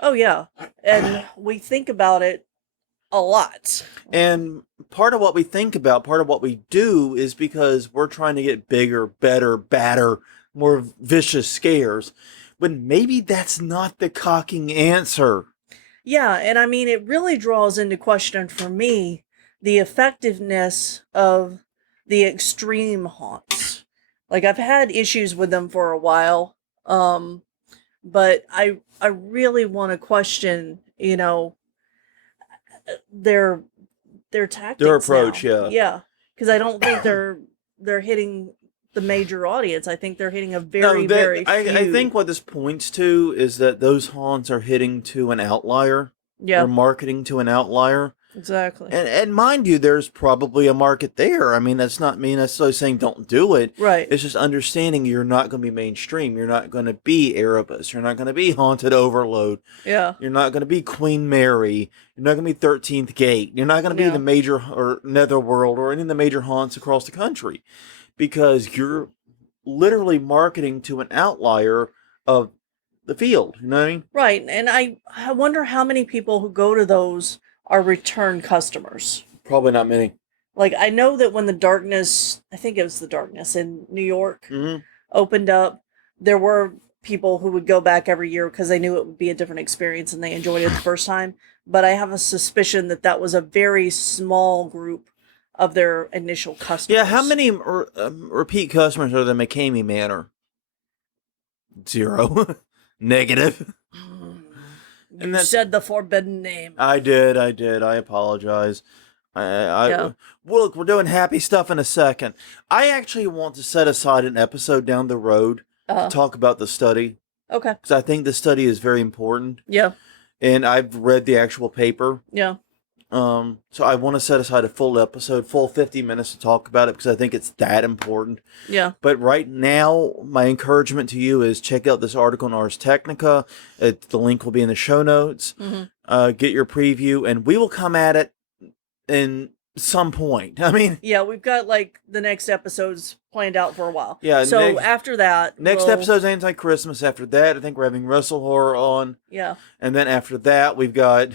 Oh, yeah. And we think about it a lot. And part of what we think about, part of what we do is because we're trying to get bigger, better, badder, more vicious scares. But maybe that's not the cocking answer. Yeah, and I mean, it really draws into question for me the effectiveness of the extreme haunts. Like, I've had issues with them for a while, but I really want to question, you know, their tactics, their approach, now. Yeah, because I don't think they're hitting the major audience. I think they're hitting a very few. I think what this points to is that those haunts are hitting to an outlier. Yeah, they're marketing to an outlier. Exactly. And mind you, there's probably a market there. I mean, that's not me necessarily saying don't do it. Right. It's just understanding you're not going to be mainstream. You're not going to be Erebus. You're not going to be Haunted Overload. Yeah. You're not going to be Queen Mary. You're not going to be 13th Gate. You're not going to be the major or Netherworld or any of the major haunts across the country. Because you're literally marketing to an outlier of the field. You know what I mean? Right. And I wonder how many people who go to those are return customers. Probably not many. Like, I know that when I think it was the Darkness in New York, opened up, there were people who would go back every year because they knew it would be a different experience and they enjoyed it the first time. But I have a suspicion that was a very small group of their initial customers. Yeah, how many repeat customers are the McCamey Manor? 0. Negative. And you said the forbidden name. I did. I apologize. Look, we're doing happy stuff in a second. I actually want to set aside an episode down the road to talk about the study. Okay. Because I think the study is very important. Yeah. And I've read the actual paper. Yeah. So I want to set aside a full episode, full 50 minutes to talk about it because I think it's that important. Yeah. But right now, my encouragement to you is check out this article in Ars Technica. The link will be in the show notes. Get your preview, and we will come at it in some point. I mean... Yeah, we've got, like, the next episodes planned out for a while. Yeah. So after that... Next episode's Anti-Christmas. After that, I think we're having Wrestle Horror on. Yeah. And then after that, we've got...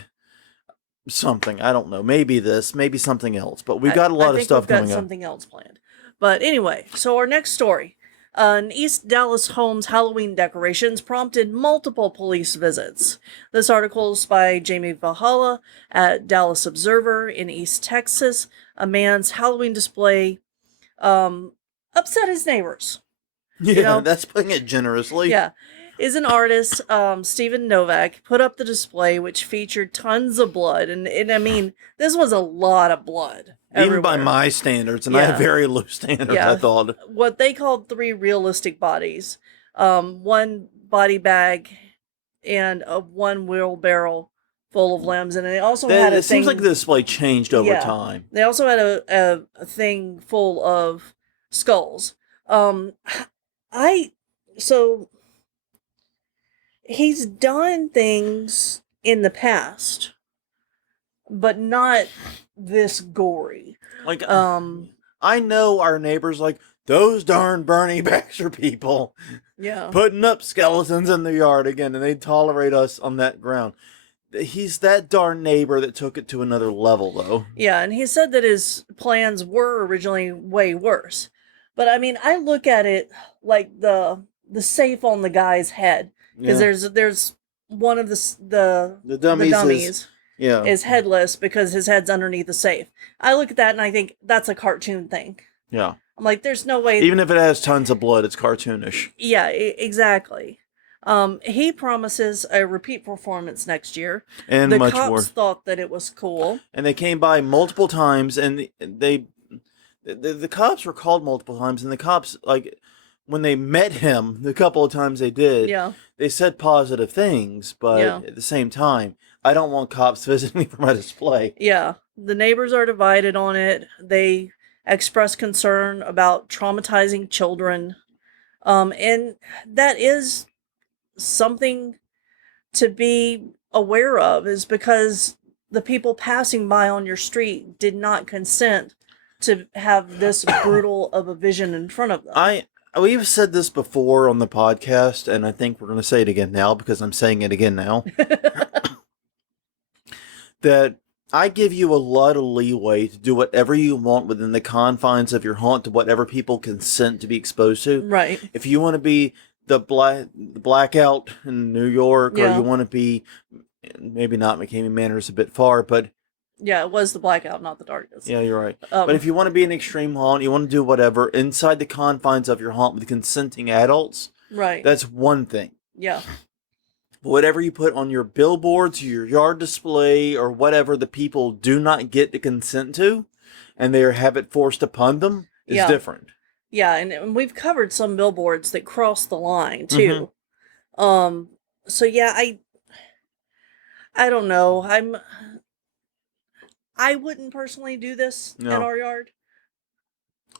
something. I don't know. Maybe this, maybe something else. But we've got a lot of stuff coming up. We've got something else planned. But anyway, so our next story. An East Dallas home's Halloween decorations prompted multiple police visits. This article is by Jamie Valhalla at Dallas Observer in East Texas. A man's Halloween display upset his neighbors. Yeah, you know? That's putting it generously. Yeah. Is an artist, Stephen Novak, put up the display, which featured tons of blood. And I mean, this was a lot of blood. Even everywhere. by my standards, and I have very low standards, I thought. What they called 3 realistic bodies. 1 body bag and 1 wheelbarrow full of limbs. And they also had a thing... It seems like the display changed over time. They also had a thing full of skulls. He's done things in the past, but not this gory. Like, I know our neighbors like, those darn Bernie Baxter people. Yeah. Putting up skeletons in the yard again, and they tolerate us on that ground. He's that darn neighbor that took it to another level, though. Yeah, and he said that his plans were originally way worse. But, I mean, I look at it like the safe on the guy's head. Because there's one of the dummies is headless because his head's underneath the safe. I look at that and I think that's a cartoon thing. Yeah. I'm like, there's no way. Even if it has tons of blood, it's cartoonish. Yeah, exactly. He promises a repeat performance next year. And the much cops more. thought that it was cool. And they came by multiple times, and they The cops were called multiple times, and the cops, like, when they met him, the couple of times they did, Yeah. they said positive things, but Yeah. at the same time, I don't want cops visiting me for my display. Yeah. The neighbors are divided on it. They express concern about traumatizing children. And that is something to be aware of, is because the people passing by on your street did not consent to have this brutal of a vision in front of them. We've said this before on the podcast, and I think we're going to say it again now because I'm saying it again now. That I give you a lot of leeway to do whatever you want within the confines of your haunt to whatever people consent to be exposed to. Right. If you want to be the blackout in New York, or Yeah. you want to be, maybe not McCamey Manor is a bit far, but Yeah, it was the blackout, not the darkness. yeah, you're right. But if you want to be an extreme haunt, you want to do whatever inside the confines of your haunt with consenting adults, right. that's one thing. Yeah. But whatever you put on your billboards, your yard display, or whatever the people do not get to consent to, and they have it forced upon them, is Yeah. different. Yeah, and we've covered some billboards that cross the line too. So yeah, I don't know. I wouldn't personally do this in No. our yard.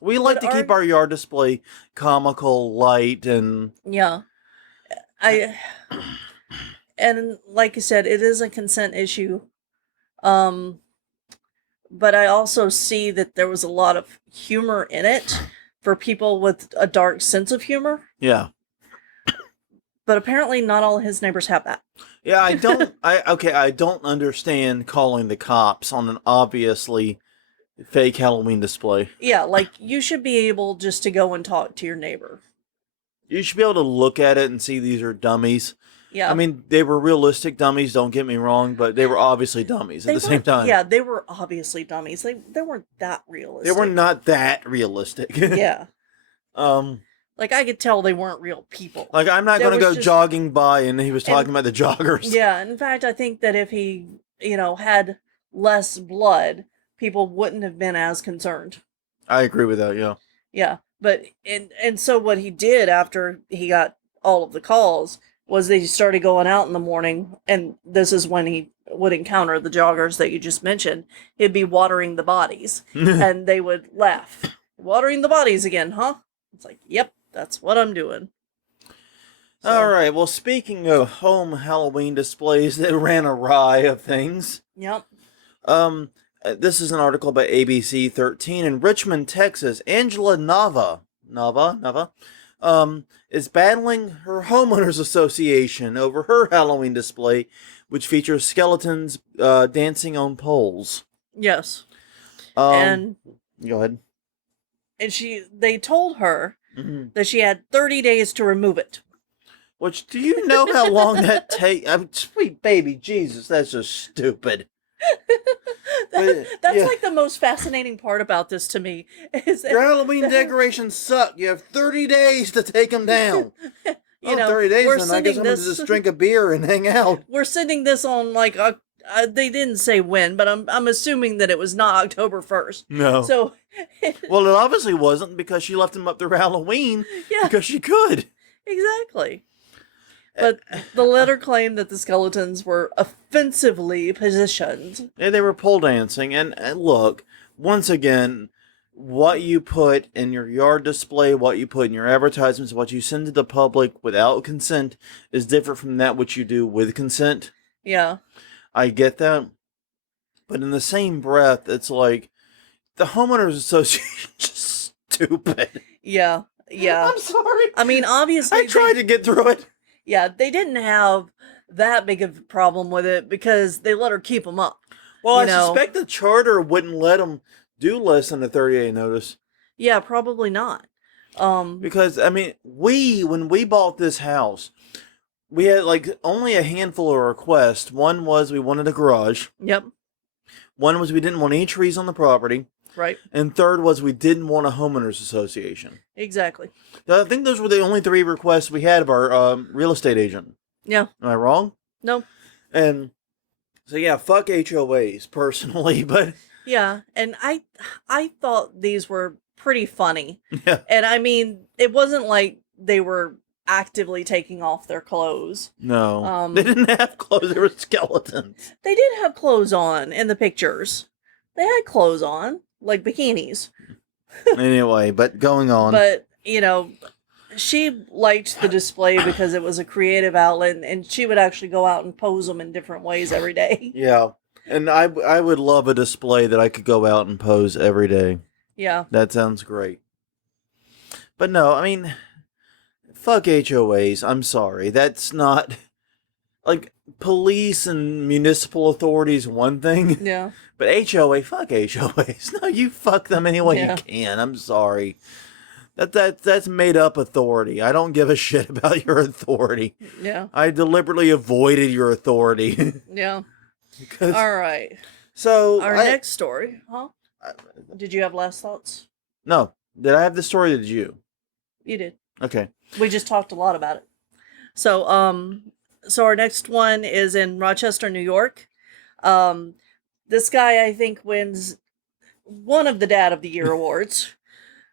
We like But to keep our yard display comical, light, and Yeah. And like you said, it is a consent issue. But I also see that there was a lot of humor in it for people with a dark sense of humor. yeah. But apparently not all his neighbors have that. Yeah, I don't understand calling the cops on an obviously fake Halloween display. Yeah, like, you should be able just to go and talk to your neighbor. You should be able to look at it and see these are dummies. Yeah. I mean, they were realistic dummies, don't get me wrong, but they were obviously dummies at the same time. Yeah, they were obviously dummies. They weren't that realistic. They were not that realistic. Yeah. Like, I could tell they weren't real people. Like, I'm not going to go just jogging by and he was talking about the joggers. Yeah, in fact, I think that if he, had less blood, people wouldn't have been as concerned. I agree with that, yeah. Yeah, but, and so what he did after he got all of the calls was they started going out in the morning, and this is when he would encounter the joggers that you just mentioned. He'd be watering the bodies, and they would laugh. Watering the bodies again, huh? It's like, yep, that's what I'm doing. So, All right, well, speaking of home Halloween displays that ran awry of things, yep. this is an article by ABC 13 in Richmond, Texas. Angela Nava, is battling her homeowners association over her Halloween display, which features skeletons dancing on poles. Yes. And go ahead. And they told her that she had 30 days to remove it. Which, do you know how long that takes? Sweet baby Jesus, that's just stupid. That's like the most fascinating part about this to me. Your Halloween decorations suck. You have 30 days to take them down. 30 days, then I guess I'm going to just drink a beer and hang out. We're sending this on, like, they didn't say when, but I'm assuming that it was not October 1st. No. So, well, it obviously wasn't, because she left them up through Halloween. Yeah. Because she could. Exactly. But the letter claimed that the skeletons were offensively positioned. Yeah, they were pole dancing. And look, once again, what you put in your yard display, what you put in your advertisements, what you send to the public without consent is different from that which you do with consent. Yeah. I get that. But in the same breath, it's like, the homeowners association is just stupid. Yeah. Yeah. I'm sorry. I mean, obviously, I tried to get through it. Yeah, they didn't have that big of a problem with it because they let her keep them up. Well, I suspect the charter wouldn't let them do less than a 30-day notice. Yeah, probably not. Because, I mean, when we bought this house, we had, like, only a handful of requests. One was we wanted a garage. Yep. One was we didn't want any trees on the property. Right. And third was we didn't want a homeowners association. Exactly. I think those were the only three requests we had of our real estate agent. Yeah. Am I wrong? No. And so, yeah, fuck HOAs, personally, but... Yeah, and I thought these were pretty funny. Yeah. And I mean, it wasn't like they were actively taking off their clothes. No. They didn't have clothes, they were skeletons. They did have clothes on in the pictures. They had clothes on, like bikinis. Anyway, but going on. But, you know, she liked the display because it was a creative outlet, and she would actually go out and pose them in different ways every day. Yeah. And I would love a display that I could go out and pose every day. Yeah. That sounds great. But no, I mean, fuck HOAs. I'm sorry. That's not... Like, police and municipal authorities, one thing. Yeah. But HOA, fuck HOAs. No, you fuck them any way Yeah. you can. I'm sorry. That's made up authority. I don't give a shit about your authority. Yeah. I deliberately avoided your authority. Yeah. Because, All right. so Our next story, huh? Did you have last thoughts? No. Did I have the story or did you? You did. Okay. We just talked a lot about it. So, so our next one is in Rochester, New York. This guy, I think, wins one of the Dad of the Year awards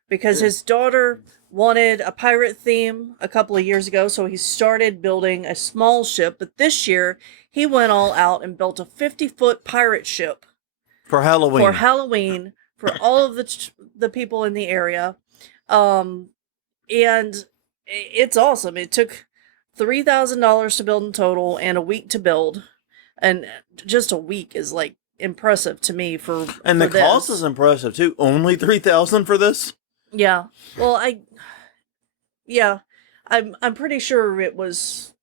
because his daughter wanted a pirate theme a couple of years ago, so he started building a small ship. But this year, he went all out and built a 50-foot pirate ship For Halloween. for Halloween for all of the people in the area. And it's awesome. It took $3,000 to build in total and a week to build. And just a week is like impressive to me And the this. cost is impressive too. Only $3,000 for this? Yeah. Well, I'm pretty sure it was,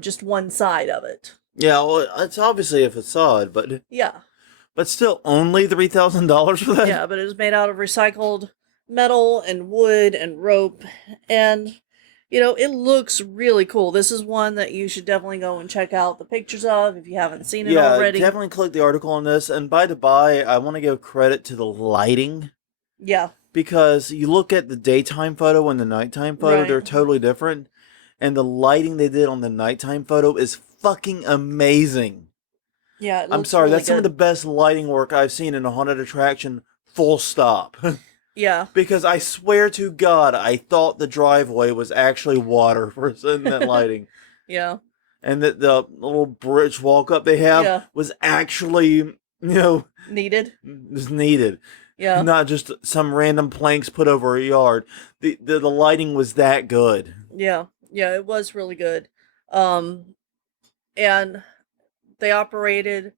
just one side of it. Yeah, well, it's obviously a facade, but Yeah. still only $3,000 for that? Yeah, but it was made out of recycled metal and wood and rope, and it looks really cool. This is one that you should definitely go and check out the pictures of if you haven't seen it already. Yeah, definitely click the article on this. And by the by, I want to give credit to the lighting. Yeah. Because you look at the daytime photo and the nighttime photo, Right. they're totally different. And the lighting they did on the nighttime photo is fucking amazing. Yeah, I'm sorry, that's some of the best lighting work I've seen in a haunted attraction, full stop. Yeah. Because I swear to God, I thought the driveway was actually water for in that lighting. Yeah. And that the little bridge walk up they have was actually, Needed. was needed. Yeah. Not just some random planks put over a yard. The lighting was that good. Yeah. Yeah, it was really good. And they operated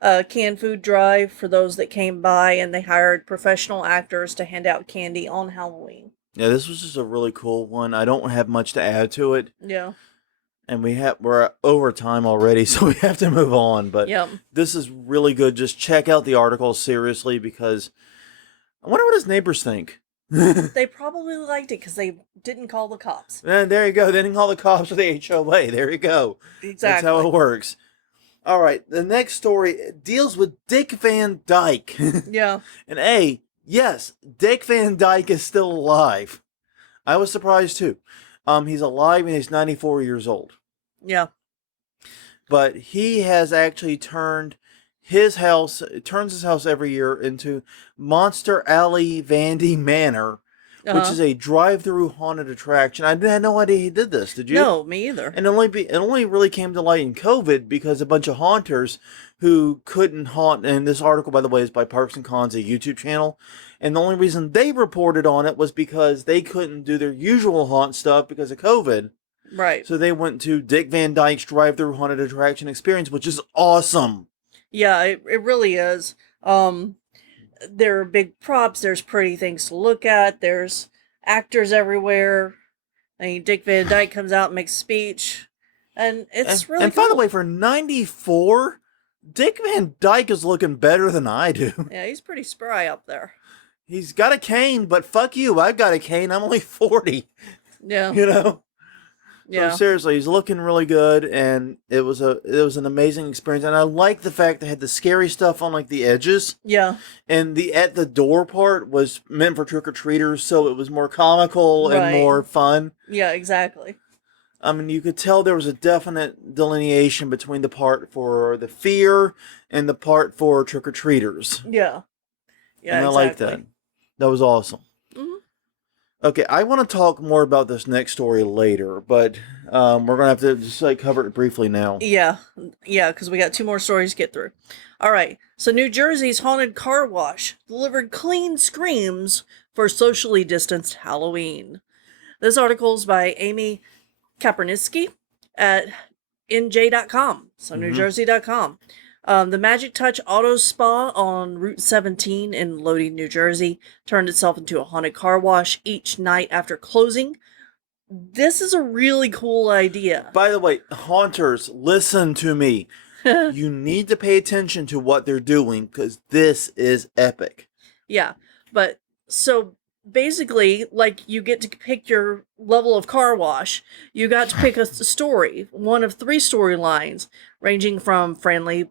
a canned food drive for those that came by, and they hired professional actors to hand out candy on Halloween. Yeah, this was just a really cool one. I don't have much to add to it. Yeah. And we're over time already, so we have to move on. But this is really good. Just check out the article seriously, because I wonder what his neighbors think. They probably liked it because they didn't call the cops. And there you go. They didn't call the cops for the HOA. There you go. Exactly. That's how it works. All right. The next story deals with Dick Van Dyke. Yeah. And yes, Dick Van Dyke is still alive. I was surprised too. He's alive and he's 94 years old. Yeah. But he has actually turns his house every year into Monster Alley Vandy Manor, which is a drive-through haunted attraction. I had no idea he did this. Did you? No, me either. And it only really came to light in COVID because a bunch of haunters who couldn't haunt, and this article, by the way, is by Parks and Cons, a YouTube channel, and the only reason they reported on it was because they couldn't do their usual haunt stuff because of COVID. Right. So they went to Dick Van Dyke's drive-through haunted attraction experience, which is awesome. Yeah, it really is. There are big props. There's pretty things to look at. There's actors everywhere. I mean, Dick Van Dyke comes out and makes a speech. And it's really And by the way, for 94, Dick Van Dyke is looking better than I do. Yeah, he's pretty spry up there. He's got a cane, but fuck you. I've got a cane. I'm only 40. Yeah. Yeah. So seriously, he's looking really good, and it was an amazing experience. And I like the fact they had the scary stuff on like the edges. Yeah. And the at the door part was meant for trick or treaters, so it was more comical and more fun. Yeah, exactly. I mean, you could tell there was a definite delineation between the part for the fear and the part for trick-or-treaters. Yeah. Yeah, And I like that. That was awesome. Mm-hmm. Okay, I want to talk more about this next story later, but we're going to have to just cover it briefly now. Yeah, because we got 2 more stories to get through. All right, so New Jersey's haunted car wash delivered clean screams for socially distanced Halloween. This article is by Amy Kaperniski at NJ.com, so NewJersey.com. The Magic Touch Auto Spa on Route 17 in Lodi, New Jersey, turned itself into a haunted car wash each night after closing. This is a really cool idea. By the way, haunters, listen to me. You need to pay attention to what they're doing because this is epic. Yeah, but so basically, like, you get to pick your level of car wash. You got to pick a story, one of 3 storylines, ranging from family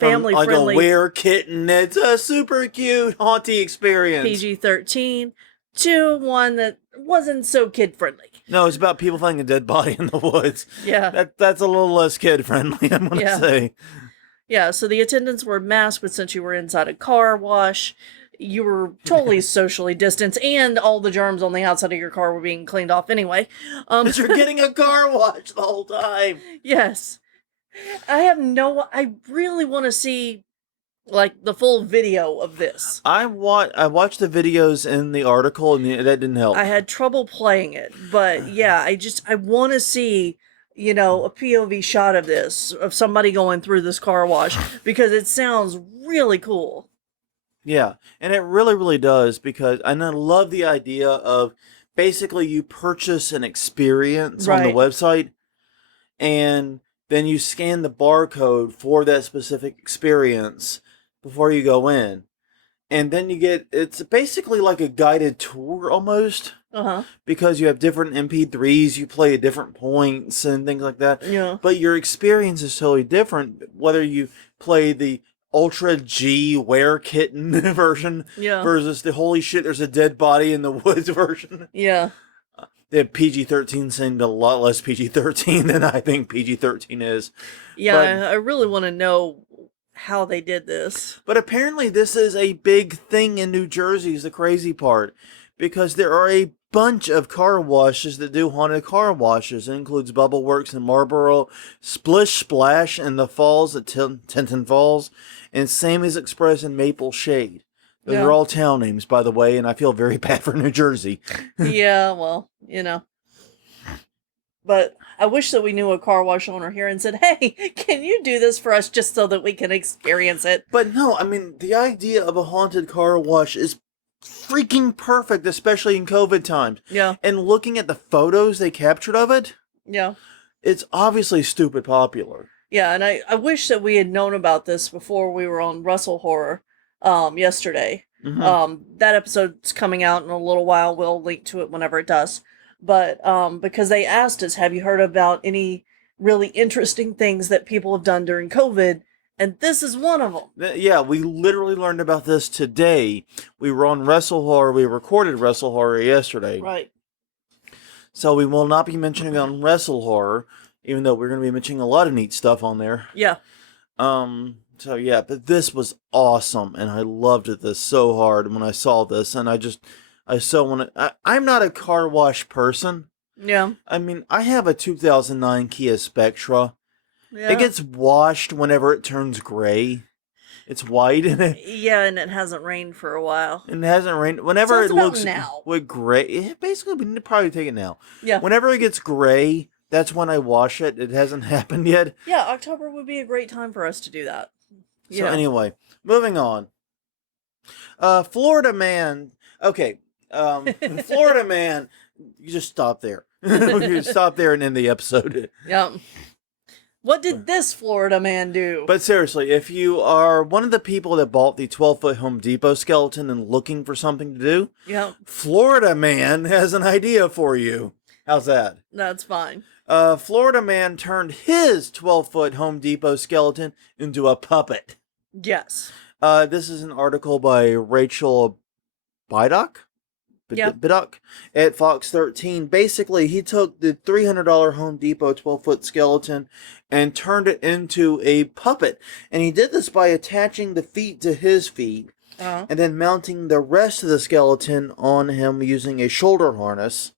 Like friendly, a were-kitten, it's a super cute haunty experience. PG-13, to one that wasn't so kid-friendly. No, it's about people finding a dead body in the woods. Yeah. That's a little less kid-friendly, I'm going to say. Yeah, so the attendants were masked, but since you were inside a car wash, you were totally socially distanced, and all the germs on the outside of your car were being cleaned off anyway. But you're getting a car wash the whole time. Yes. I really want to see, like, the full video of this. I watched the videos in the article, and that didn't help. I had trouble playing it, but yeah, I want to see, a POV shot of this, of somebody going through this car wash, because it sounds really cool. Yeah, and it really, really does, because I love the idea of basically you purchase an experience on the website, and then you scan the barcode for that specific experience before you go in. And then it's basically like a guided tour almost. Uh-huh. Because you have different MP3s, you play at different points and things like that. Yeah. But your experience is totally different, whether you play the Ultra G Were Kitten version versus the holy shit, there's a dead body in the woods version. Yeah. The PG-13 seemed a lot less PG-13 than I think PG-13 is. Yeah, I really want to know how they did this. But apparently this is a big thing in New Jersey is the crazy part. Because there are a bunch of car washes that do haunted car washes. It includes Bubble Works in Marlboro, Splish Splash in the Falls at Tinton Falls, and Sammy's Express in Maple Shade. Those are all town names, by the way, and I feel very bad for New Jersey. Yeah, well, But I wish that we knew a car wash owner here and said, hey, can you do this for us just so that we can experience it? But no, I mean, the idea of a haunted car wash is freaking perfect, especially in COVID times. Yeah. And looking at the photos they captured of it, it's obviously stupid popular. Yeah, and I wish that we had known about this before we were on Russell Horror yesterday. Mm-hmm. That episode's coming out in a little while. We'll link to it whenever it does. But because they asked us, have you heard about any really interesting things that people have done during COVID? And this is one of them. Yeah, we literally learned about this today. We were on Wrestle Horror. We recorded Wrestle Horror yesterday. Right. So we will not be mentioning it on Wrestle Horror, even though we're going to be mentioning a lot of neat stuff on there. Yeah. So yeah, but this was awesome, and I loved this so hard when I saw this, and I so want to. I'm not a car wash person. Yeah. I mean, I have a 2009 Kia Spectra. Yeah. It gets washed whenever it turns gray. It's white in it. Yeah, and it hasn't rained for a while. And it hasn't rained. Whenever so it looks now. with gray, basically we need to probably take it now. Yeah. Whenever it gets gray, that's when I wash it. It hasn't happened yet. Yeah, October would be a great time for us to do that. So anyway, moving on. Florida man. Okay. Florida man. You just stop there. You stop there and end the episode. Yeah. What did this Florida man do? But seriously, if you are one of the people that bought the 12-foot Home Depot skeleton and looking for something to do, Florida man has an idea for you. How's that? That's fine. Florida man turned his 12-foot Home Depot skeleton into a puppet. Yes. This is an article by Rachel Bidock. Biduck at Fox 13. Basically, he took the $300 Home Depot 12-foot skeleton and turned it into a puppet. And he did this by attaching the feet to his feet and then mounting the rest of the skeleton on him using a shoulder harness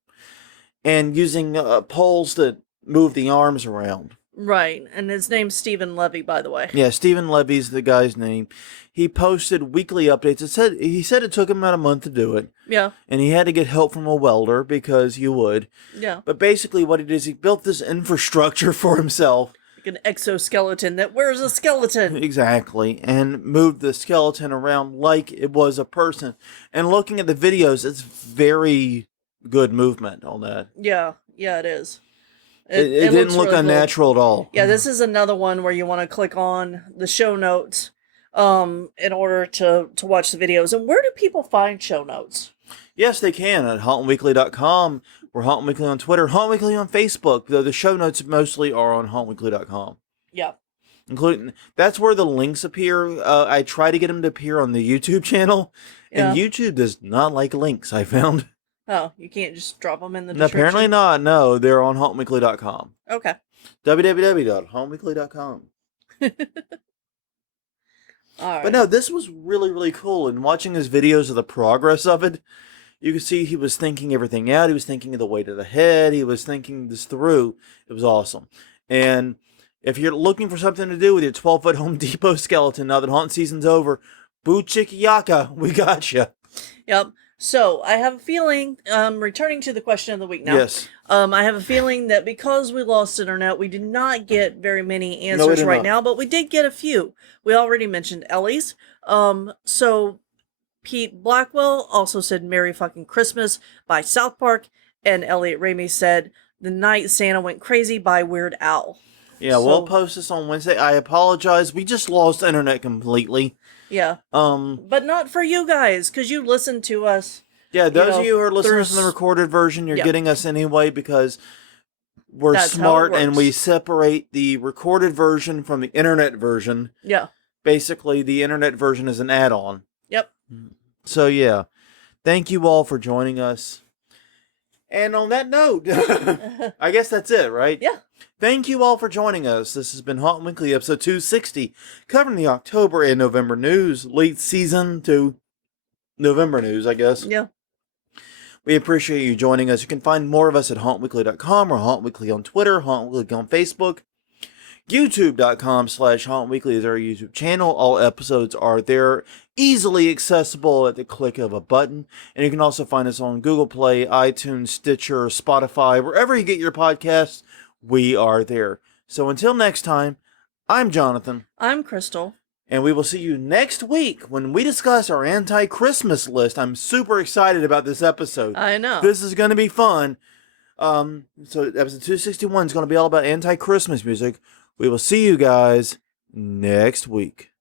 and using poles that move the arms around. Right, and his name's Stephen Levy, by the way. Yeah, Stephen Levy's the guy's name. He posted weekly updates. He said it took him about a month to do it. Yeah. And he had to get help from a welder because you would. Yeah. But basically what he did is he built this infrastructure for himself. Like an exoskeleton that wears a skeleton. Exactly. And moved the skeleton around like it was a person. And looking at the videos, it's very good movement on that. Yeah, it is. It didn't look really unnatural at all. Yeah, this is another one where you want to click on the show notes in order to watch the videos. And where do people find show notes? Yes, they can at hauntweekly.com. We're Haunt Weekly on Twitter, Haunt Weekly on Facebook, though the show notes mostly are on hauntweekly.com. Yeah. That's where the links appear. I try to get them to appear on the YouTube channel, and YouTube does not like links, I found. Oh, you can't just drop them in the description? Apparently not. No, they're on hauntweekly.com. Okay. www.hauntweekly.com. All right. But no, this was really, really cool. And watching his videos of the progress of it, you could see he was thinking everything out. He was thinking of the weight of the head. He was thinking this through. It was awesome. And if you're looking for something to do with your 12-foot Home Depot skeleton now that haunt season's over, boo chicka yaka, we got you. Yep. So, I have a feeling, returning to the question of the week now. Yes. I have a feeling that because we lost internet, we did not get very many answers right now, but we did get a few. We already mentioned Ellie's. So, Pete Blackwell also said Merry Fucking Christmas by South Park, and Elliot Ramey said The Night Santa Went Crazy by Weird Al. Yeah, we'll post this on Wednesday. I apologize. We just lost internet completely. Yeah. But not for you guys, because you listen to us. Yeah, those of you who are listening to the recorded version, you're getting us anyway because that's smart and we separate the recorded version from the internet version. Yeah. Basically, the internet version is an add-on. Yep. So, yeah. Thank you all for joining us. And on that note, I guess that's it, right? Yeah. Thank you all for joining us. This has been Haunt Weekly, episode 260, covering the October and November news, late season to November news, I guess. Yeah. We appreciate you joining us. You can find more of us at hauntweekly.com or Haunt Weekly on Twitter, Haunt Weekly on Facebook. YouTube.com/HauntWeekly is our YouTube channel. All episodes are there, easily accessible at the click of a button. And you can also find us on Google Play, iTunes, Stitcher, Spotify, wherever you get your podcasts, we are there. So until next time, I'm Jonathan. I'm Crystal. And we will see you next week when we discuss our anti-Christmas list. I'm super excited about this episode. I know. This is going to be fun. So episode 261 is going to be all about anti-Christmas music. We will see you guys next week.